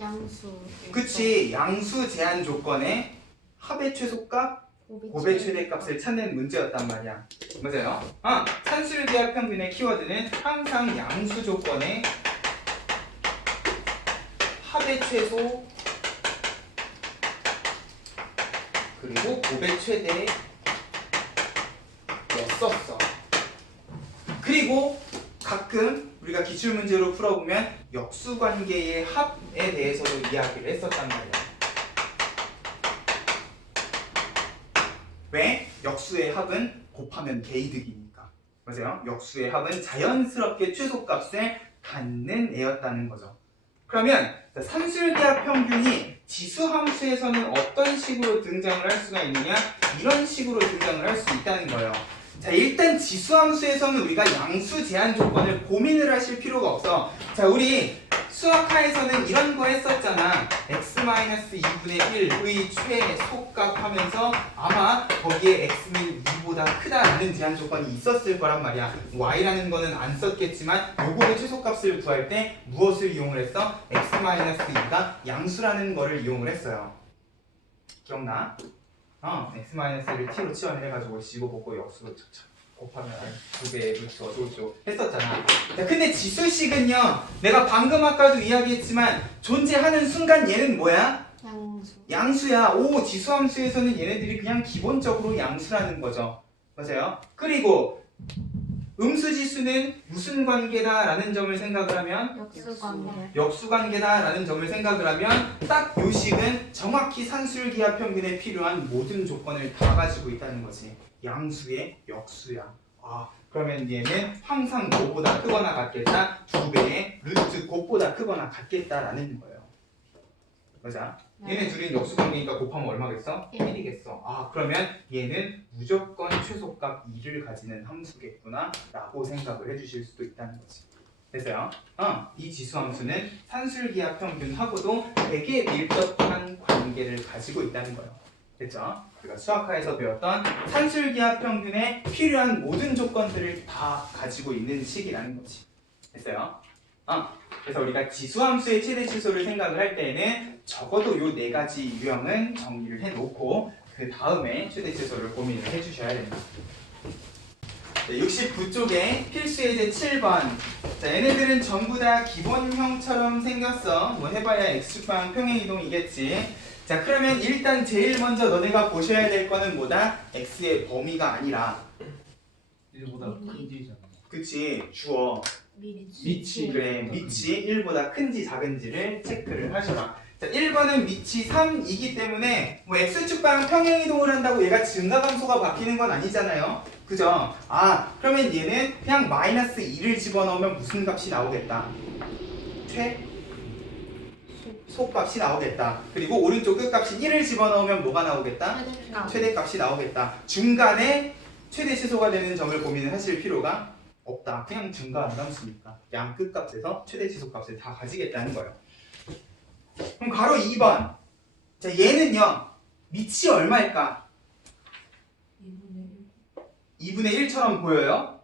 양수. 그치. 양수 제한 조건에 합의 최소값, 곱의 최대값을 찾는 문제였단 말이야. 맞아요. 산술기하 평균의 키워드는 항상 양수 조건에 합의 최소 그리고 곱의 최대였었어. 그리고 가끔 우리가 기출문제로 풀어보면 역수관계의 합에 대해서도 이야기를 했었단 말이야. 왜? 역수의 합은 곱하면 개이득이니까. 맞아요? 역수의 합은 자연스럽게 최소값을 갖는 애였다는 거죠. 그러면 산술기하 평균이 지수함수에서는 어떤 식으로 등장을 할 수가 있느냐? 이런 식으로 등장을 할 수 있다는 거예요. 자, 일단 지수함수에서는 우리가 양수 제한 조건을 고민을 하실 필요가 없어. 자, 우리 수학하에서는 이런 거 했었잖아. x-2분의 1의 최소값 하면서 아마 거기에 x는 2보다 크다라는 제한 조건이 있었을 거란 말이야. y라는 거는 안 썼겠지만 요거의 최소값을 구할 때 무엇을 이용을 했어? x-2가 양수라는 거를 이용을 했어요. 기억나? x-를 t로 치환을 해가지고 지고 복고 역수로 곱하면 2배의 루트 어쩌고저쩌고 했었잖아. 자, 근데 지수식은요, 내가 방금 아까도 이야기했지만 존재하는 순간 얘는 뭐야? 양수. 양수야. 오, 지수함수에서는 얘네들이 그냥 기본적으로 양수라는 거죠. 맞아요? 그리고 음수지수는 무슨 관계다라는 점을 생각을 하면 역수관계. 역수관계다라는 점을 생각을 하면 딱 요 식은 정확히 산술기하 평균에 필요한 모든 조건을 다 가지고 있다는 거지. 양수의 역수야. 그러면 얘는 항상 뭐보다 크거나 같겠다? 2배의 루트 곱보다 크거나 같겠다라는 거예요. 맞아? 얘네 둘이 역수관계니까 곱하면 얼마겠어? 1이겠어. 그러면 얘는 무조건 최소값 2를 가지는 함수겠구나 라고 생각을 해주실 수도 있다는 거지. 됐어요? 이 지수함수는 산술기하 평균하고도 되게 밀접한 관계를 가지고 있다는 거예요. 됐죠? 우리가 수학하에서 배웠던 산술기하 평균에 필요한 모든 조건들을 다 가지고 있는 식이라는 거지. 됐어요? 그래서 우리가 지수함수의 최대 최소를 생각을 할 때에는 적어도 요 네 가지 유형은 정리를 해놓고 그 다음에 최대 최소를 고민을 해주셔야 됩니다. 69쪽에 필수 예제 7번. 자, 얘네들은 전부 다 기본형처럼 생겼어. 뭐 해봐야 x축방 평행이동이겠지. 자, 그러면 일단 제일 먼저 너네가 보셔야 될 거는 뭐다? x의 범위가 아니라 1보다 큰지잖아. 그치, 주어 밑이. 그래, 밑이 1보다 큰지 작은지를 체크를 하셔라. 자, 1번은 밑이 3이기 때문에 뭐 x축방 평행이동을 한다고 얘가 증가감소가 바뀌는 건 아니잖아요. 그죠? 그러면 얘는 그냥 마이너스 2를 집어넣으면 무슨 값이 나오겠다? 소값이 나오겠다. 그리고 오른쪽 끝값이 1을 집어넣으면 뭐가 나오겠다? 최대값이 나오겠다. 중간에 최대 최소가 되는 점을 고민을 하실 필요가 없다. 그냥 증가한 함수니까 양 끝값에서 최대 최소 값을 다 가지겠다는 거예요. 그럼 가로 2번. 자, 얘는요. 밑이 얼마일까? 2분의 1처럼 보여요?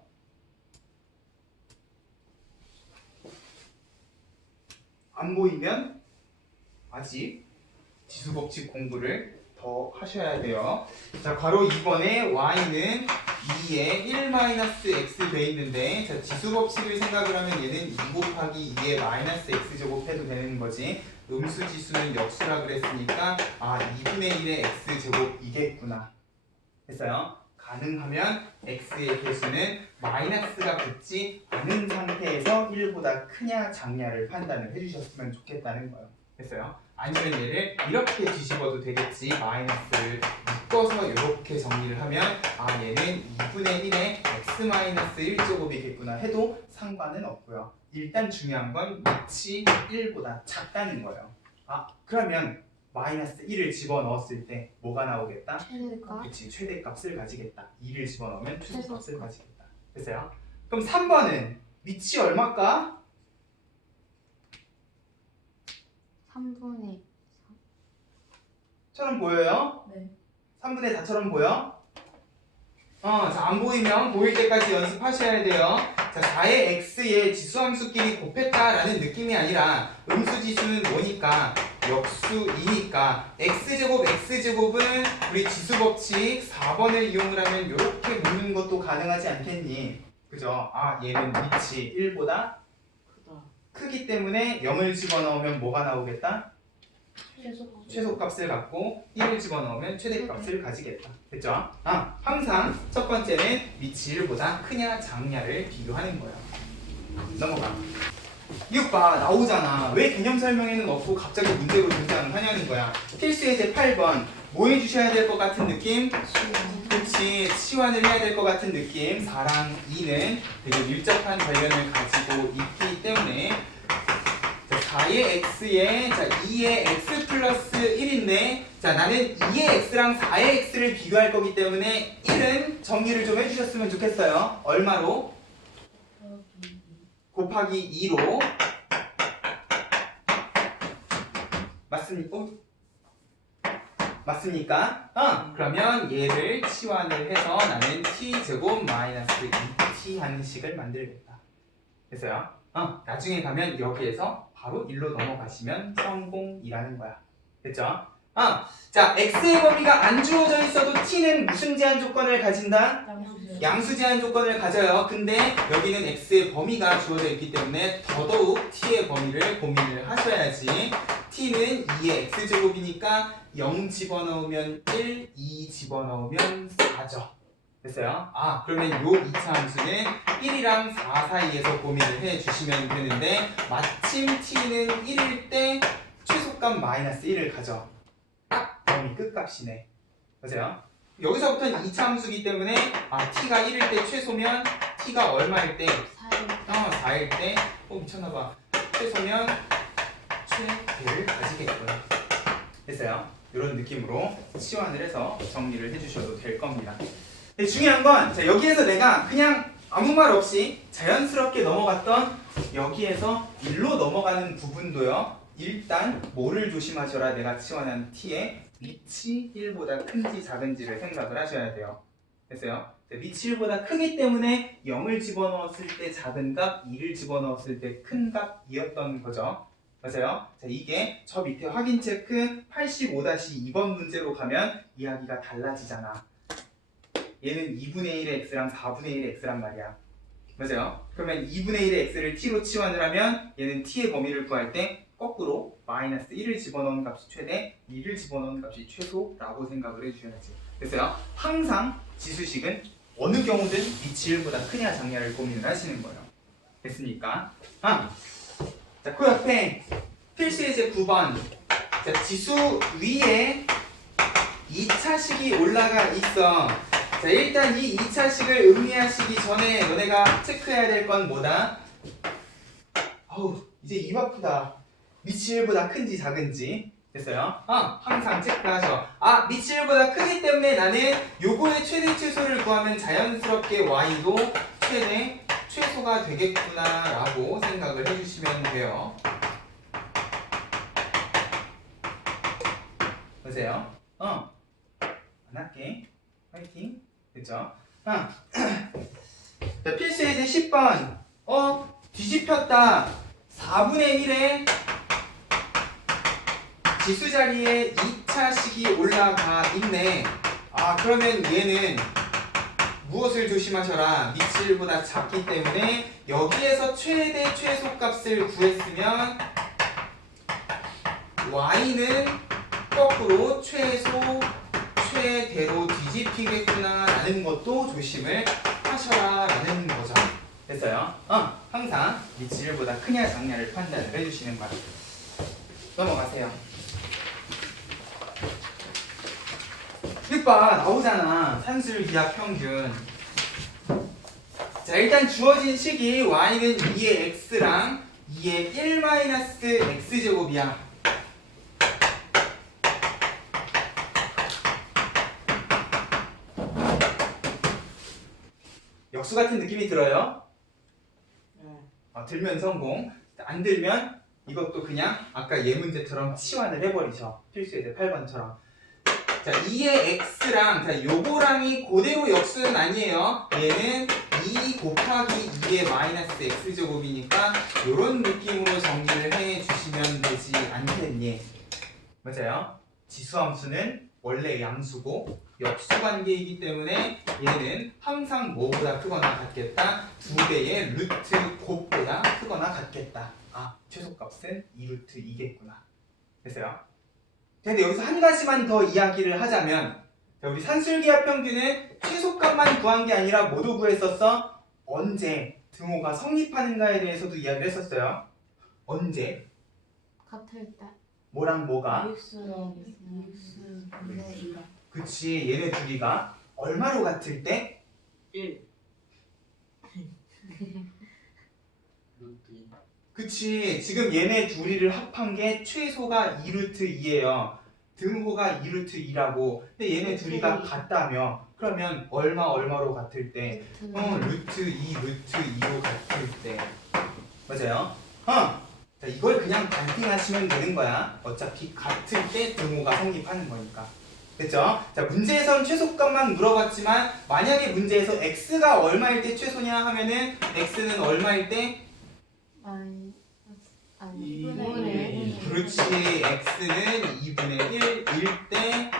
안 보이면 아직 지수법칙 공부를 더 하셔야 돼요. 자, 가로 2번에 y는 2에 1-x 돼 있는데, 자, 지수법칙을 생각을 하면 얘는 2 곱하기 2의 마이너스 x제곱 해도 되는 거지. 음수 지수는 역수라 그랬으니까 2분의 1의 x제곱이겠구나 했어요. 가능하면 x의 개수는 마이너스가 붙지 않은 상태에서 1보다 크냐 작냐를 판단을 해주셨으면 좋겠다는 거예요. 됐어요? 아니면 얘를 이렇게 뒤집어도 되겠지. 마이너스를 묶어서 이렇게 정리를 하면 얘는 2분의 1의 x-1제곱이겠구나 해도 상관은 없고요. 일단 중요한 건 밑이 1보다 작다는 거예요. 그러면 마이너스 1을 집어넣었을 때 뭐가 나오겠다? 최대값. 그렇지, 최대값을 가지겠다. 2를 집어넣으면 최소값을 가지겠다. 됐어요? 그럼 3번은 밑이 얼마일까? 3분의 처럼 보여요? 네. 3분의 4처럼 보여? 자, 안 보이면 보일 때까지 연습하셔야 돼요. 자, 4의 x의 지수함수끼리 곱했다라는 느낌이 아니라 음수지수는 뭐니까? 역수이니까 x제곱은 우리 지수법칙 4번을 이용을 하면 이렇게 묶는 것도 가능하지 않겠니? 그죠? 얘는 밑이 1보다 크다. 크기 때문에 0을 집어넣으면 뭐가 나오겠다? 최소값. 최소값을 갖고 1을 집어넣으면 최대값을 가지겠다. 됐죠? 항상 첫 번째는 밑이 1보다 크냐 작냐를 비교하는 거예요. 넘어가. 이것 봐, 나오잖아. 왜 개념 설명에는 없고 갑자기 문제로 등장을 하냐는 거야. 필수 예제 8번. 뭐 해주셔야 될 것 같은 느낌? 그렇지, 치환을 해야 될 것 같은 느낌. 4랑 2는 되게 밀접한 관련을 가지고 있기 때문에 4의 x에 2의 x 플러스 1인데, 자, 나는 2의 x랑 4의 x를 비교할 거기 때문에 1은 정리를 좀 해주셨으면 좋겠어요. 얼마로? 곱하기 2로. 맞습니까? 맞습니까? 그러면 얘를 치환을 해서 나는 t제곱 마이너스 2t 하는 식을 만들겠다. 됐어요? 나중에 가면 여기에서 바로 1로 넘어가시면 성공이라는 거야. 됐죠? 자, x의 범위가 안 주어져 있어도 t는 무슨 제한 조건을 가진다? 양수 제한 조건을 가져요. 근데 여기는 x의 범위가 주어져 있기 때문에 더더욱 t의 범위를 고민을 하셔야지. t는 2의 x제곱이니까 0 집어넣으면 1, 2 집어넣으면 4죠. 됐어요? 그러면 요 2차 함수는 1이랑 4 사이에서 고민을 해주시면 되는데, 마침 t는 1일 때 최소값 마이너스 1을 가져. 딱 범위 끝값이네. 맞아요? 여기서부터는 2차 함수기 때문에 t가 1일 때 최소면 t가 얼마일 때? 4일 때? 미쳤나봐. 최소면 최대를 가지겠군. 됐어요? 이런 느낌으로 치환을 해서 정리를 해주셔도 될 겁니다. 근데 중요한 건, 자, 여기에서 내가 그냥 아무 말 없이 자연스럽게 넘어갔던 여기에서 1로 넘어가는 부분도요, 일단 뭐를 조심하셔라. 내가 치환한 t의 밑이 1보다 큰지 작은지를 생각을 하셔야 돼요. 됐어요? 밑이 1보다 크기 때문에 0을 집어넣었을 때 작은 값, 2를 집어넣었을 때 큰 값이었던 거죠. 맞아요? 자, 이게 저 밑에 확인 체크 85-2번 문제로 가면 이야기가 달라지잖아. 얘는 2분의 1의 x랑 4분의 1의 x란 말이야. 맞아요? 그러면 2분의 1의 x를 t로 치환을 하면 얘는 t의 범위를 구할 때 거꾸로 마이너스 1을 집어넣은 값이 최대, 2를 집어넣은 값이 최소라고 생각을 해주셔야지. 됐어요? 항상 지수식은 어느 경우든 밑이 1보다 크냐 작냐를 고민을 하시는 거예요. 됐습니까? 자, 그 옆에 필수 예제 9번. 자, 지수 위에 2차식이 올라가 있어. 자, 일단 이 2차식을 음미하시기 전에 너네가 체크해야 될 건 뭐다? 이제 입 아프다. 밑이 1보다 큰지 작은지. 됐어요? 항상 체크하셔. 밑이 1보다 크기 때문에 나는 요거의 최대 최소를 구하면 자연스럽게 y도 최소가 되겠구나 라고 생각을 해주시면 돼요. 보세요. 안 할게. 화이팅. 됐죠? 자, 필수예제 10번. 뒤집혔다. 4분의 1에 지수 자리에 2차식이 올라가 있네. 그러면 얘는 무엇을 조심하셔라. 밑이 1보다 작기 때문에 여기에서 최대 최소값을 구했으면 y는 거꾸로 최대로 뒤집히겠구나 라는 것도 조심을 하셔라 라는 거죠. 됐어요? 항상 밑이 1보다 크냐 작냐를 판단을 해주시는 거야. 넘어가세요. 6번 나오잖아. 산술기하 평균. 자, 일단 주어진 식이 y는 2의 x랑 2의 1-x제곱이야. 역수 같은 느낌이 들어요? 네. 들면 성공. 안 들면 이것도 그냥 아까 얘 문제처럼 치환을 해버리셔. 필수예제 8번처럼. 자, 2의 x랑 요거랑이 그대로 역수는 아니에요. 얘는 2 곱하기 2의 마이너스 x제곱이니까 요런 느낌으로 정리를 해주시면 되지 않겠니? 맞아요. 지수함수는 원래 양수고 역수관계이기 때문에 얘는 항상 뭐보다 크거나 같겠다? 2배의 루트 곱보다 크거나 같겠다. 최소값은 2루트 2겠구나. 됐어요? 근데 여기서 한 가지만 더 이야기를 하자면, 우리 산술기하 평균은 최소값만 구한 게 아니라 뭐도 구했었어? 언제 등호가 성립하는가에 대해서도 이야기를 했었어요. 언제? 같을 때. 뭐랑 뭐가? 그치, 얘네 둘이가 얼마로 같을 때? 1. 그치, 지금 얘네 둘이를 합한 게 최소가 2루트 2예요. 등호가 2루트 2라고. 근데 얘네 둘이가 같다며. 그러면 얼마로 같을 때? 루트 2, 루트 2로 같을 때. 맞아요? 자, 이걸 그냥 반띵하시면 되는 거야. 어차피 같을 때 등호가 성립하는 거니까. 됐죠? 자, 문제에선 최소값만 물어봤지만 만약에 문제에서 x가 얼마일 때 최소냐 하면은 x는 얼마일 때? 아니, 2분의 1. 그렇지. x는 2분의 1일 때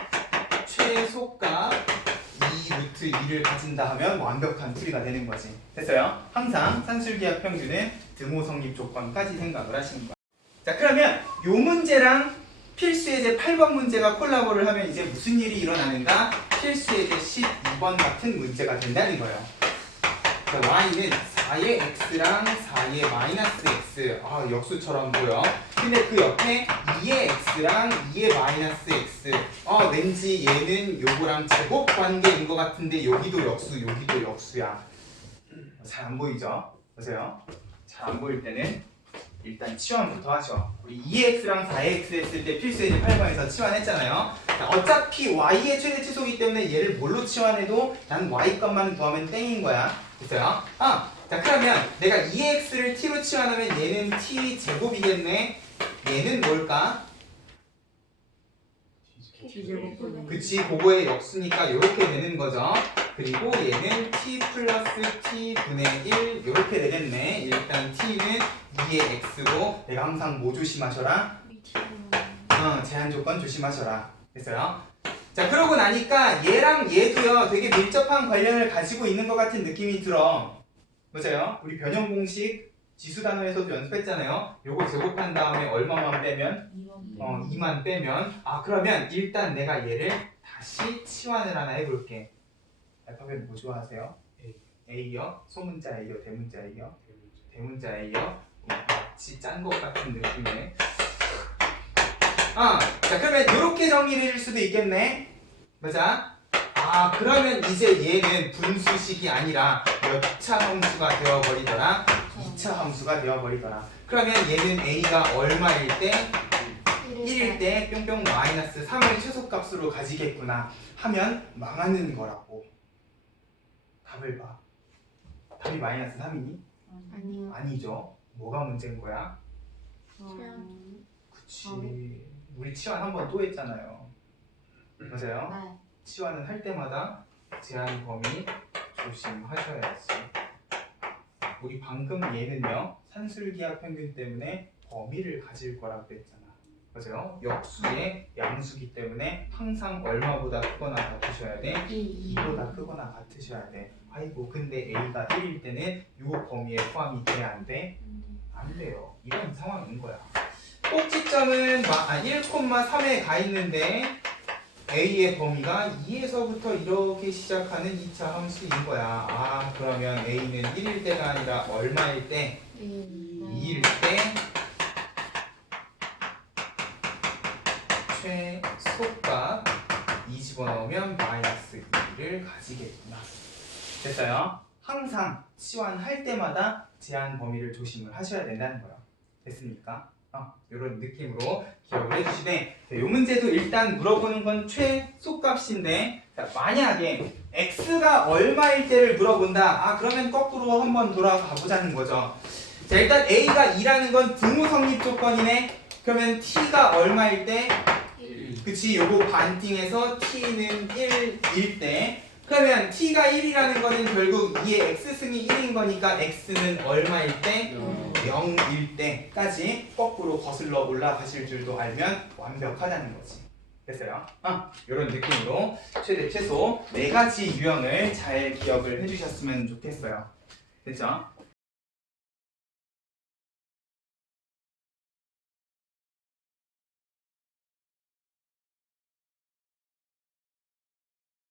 최소값 2루트 2를 가진다 하면 완벽한 풀이가 되는 거지. 됐어요? 항상 산술기하 평균은 등호 성립 조건까지 생각을 하시는 거야. 자, 그러면 요 문제랑 필수예제 8번 문제가 콜라보를 하면 이제 무슨 일이 일어나는가? 필수예제 12번 같은 문제가 된다는 거예요. 자, y는 4의 x랑 4의 마이너스 x. 역수처럼 보여. 근데 그 옆에 2의 x랑 2의 마이너스 x. 왠지 얘는 요거랑 제곱 관계인 것 같은데 여기도 역수, 여기도 역수야. 잘 안 보이죠? 보세요. 잘 안 보일 때는 일단 치환부터 하죠. 우리 2x랑 4x 했을 때 필수예제 8번에서 치환했잖아요. 자, 어차피 y의 최대 최소이기 때문에 얘를 뭘로 치환해도 난 y 값만 구하면 땡인 거야. 됐어요? 자, 그러면 내가 2x를 t로 치환하면 얘는 t 제곱이겠네. 얘는 뭘까? 그치, 그거의 역수니까 이렇게 되는 거죠. 그리고 얘는 t 플러스 t분의 1 이렇게 되겠네. 일단 t는 2의 x고 내가 항상 뭐 조심하셔라? 제한 조건 조심하셔라. 됐어요? 자, 그러고 나니까 얘랑 얘도요 되게 밀접한 관련을 가지고 있는 것 같은 느낌이 들어. 맞아요? 우리 변형 공식 지수 단어에서도 연습했잖아요. 요거 제곱한 다음에 얼마만 빼면? 2만 빼면. 그러면 일단 내가 얘를 다시 치환을 하나 해볼게. 알파벳 뭐 좋아하세요? A요? 소문자 A요? 대문자 A요? 대문자 A요? 마치 짠 것 같은 느낌에. 자, 그러면 이렇게 정리를 해줄 수도 있겠네. 맞아? 그러면 이제 얘는 분수식이 아니라 몇 차 함수가 되어버리더라? 2차 함수가 되어버리더라. 그러면 얘는 A가 얼마일 때? 1일 때 뿅뿅 마이너스 3을 최소값으로 가지겠구나 하면 망하는 거라고. 답을 봐. 답이 마이너스 3이니? 아니요. 아니죠. 뭐가 문제인 거야? 그치. 우리 치환 한 번 또 했잖아요. 맞아요? 네. 치환은 할 때마다 제한 범위 조심하셔야지. 우리 방금 얘는요 산술기하 평균 때문에 범위를 가질 거라고 그랬잖아. 맞아요? 역수의 양수기 때문에 항상 얼마보다 크거나 같으셔야 돼? 2보다 크거나 같으셔야 돼. 아이고 근데 A가 1일 때는 이 범위에 포함이 돼? 안 돼? 안 돼요. 이런 상황인 거야. 꼭지점은 1,3에 가 있는데 A의 범위가 2에서부터 이렇게 시작하는 2차 함수인 거야. 아 그러면 A는 1일 때가 아니라 얼마일 때? 2일 때 최소값 2 집어넣으면 마이너스 2를 가지겠구나. 됐어요? 항상 치환할 때마다 제한 범위를 조심을 하셔야 된다는 거예요. 됐습니까? 이런 느낌으로 기억을 해주시되 이 문제도 일단 물어보는 건 최소값인데 자, 만약에 x가 얼마일 때를 물어본다. 그러면 거꾸로 한번 돌아가 보자는 거죠. 자 일단 a가 2라는 건 등호 성립 조건이네. 그러면 t가 얼마일 때? 그치 요거 반띵해서 t는 1일 때 그러면 t가 1이라는 거는 결국 2의 x승이 1인 거니까 x는 얼마일 때? 0일 때까지 거꾸로 거슬러 올라가실 줄도 알면 완벽하다는 거지. 됐어요? 이런 느낌으로 최대 최소 4가지 유형을 잘 기억을 해주셨으면 좋겠어요. 됐죠?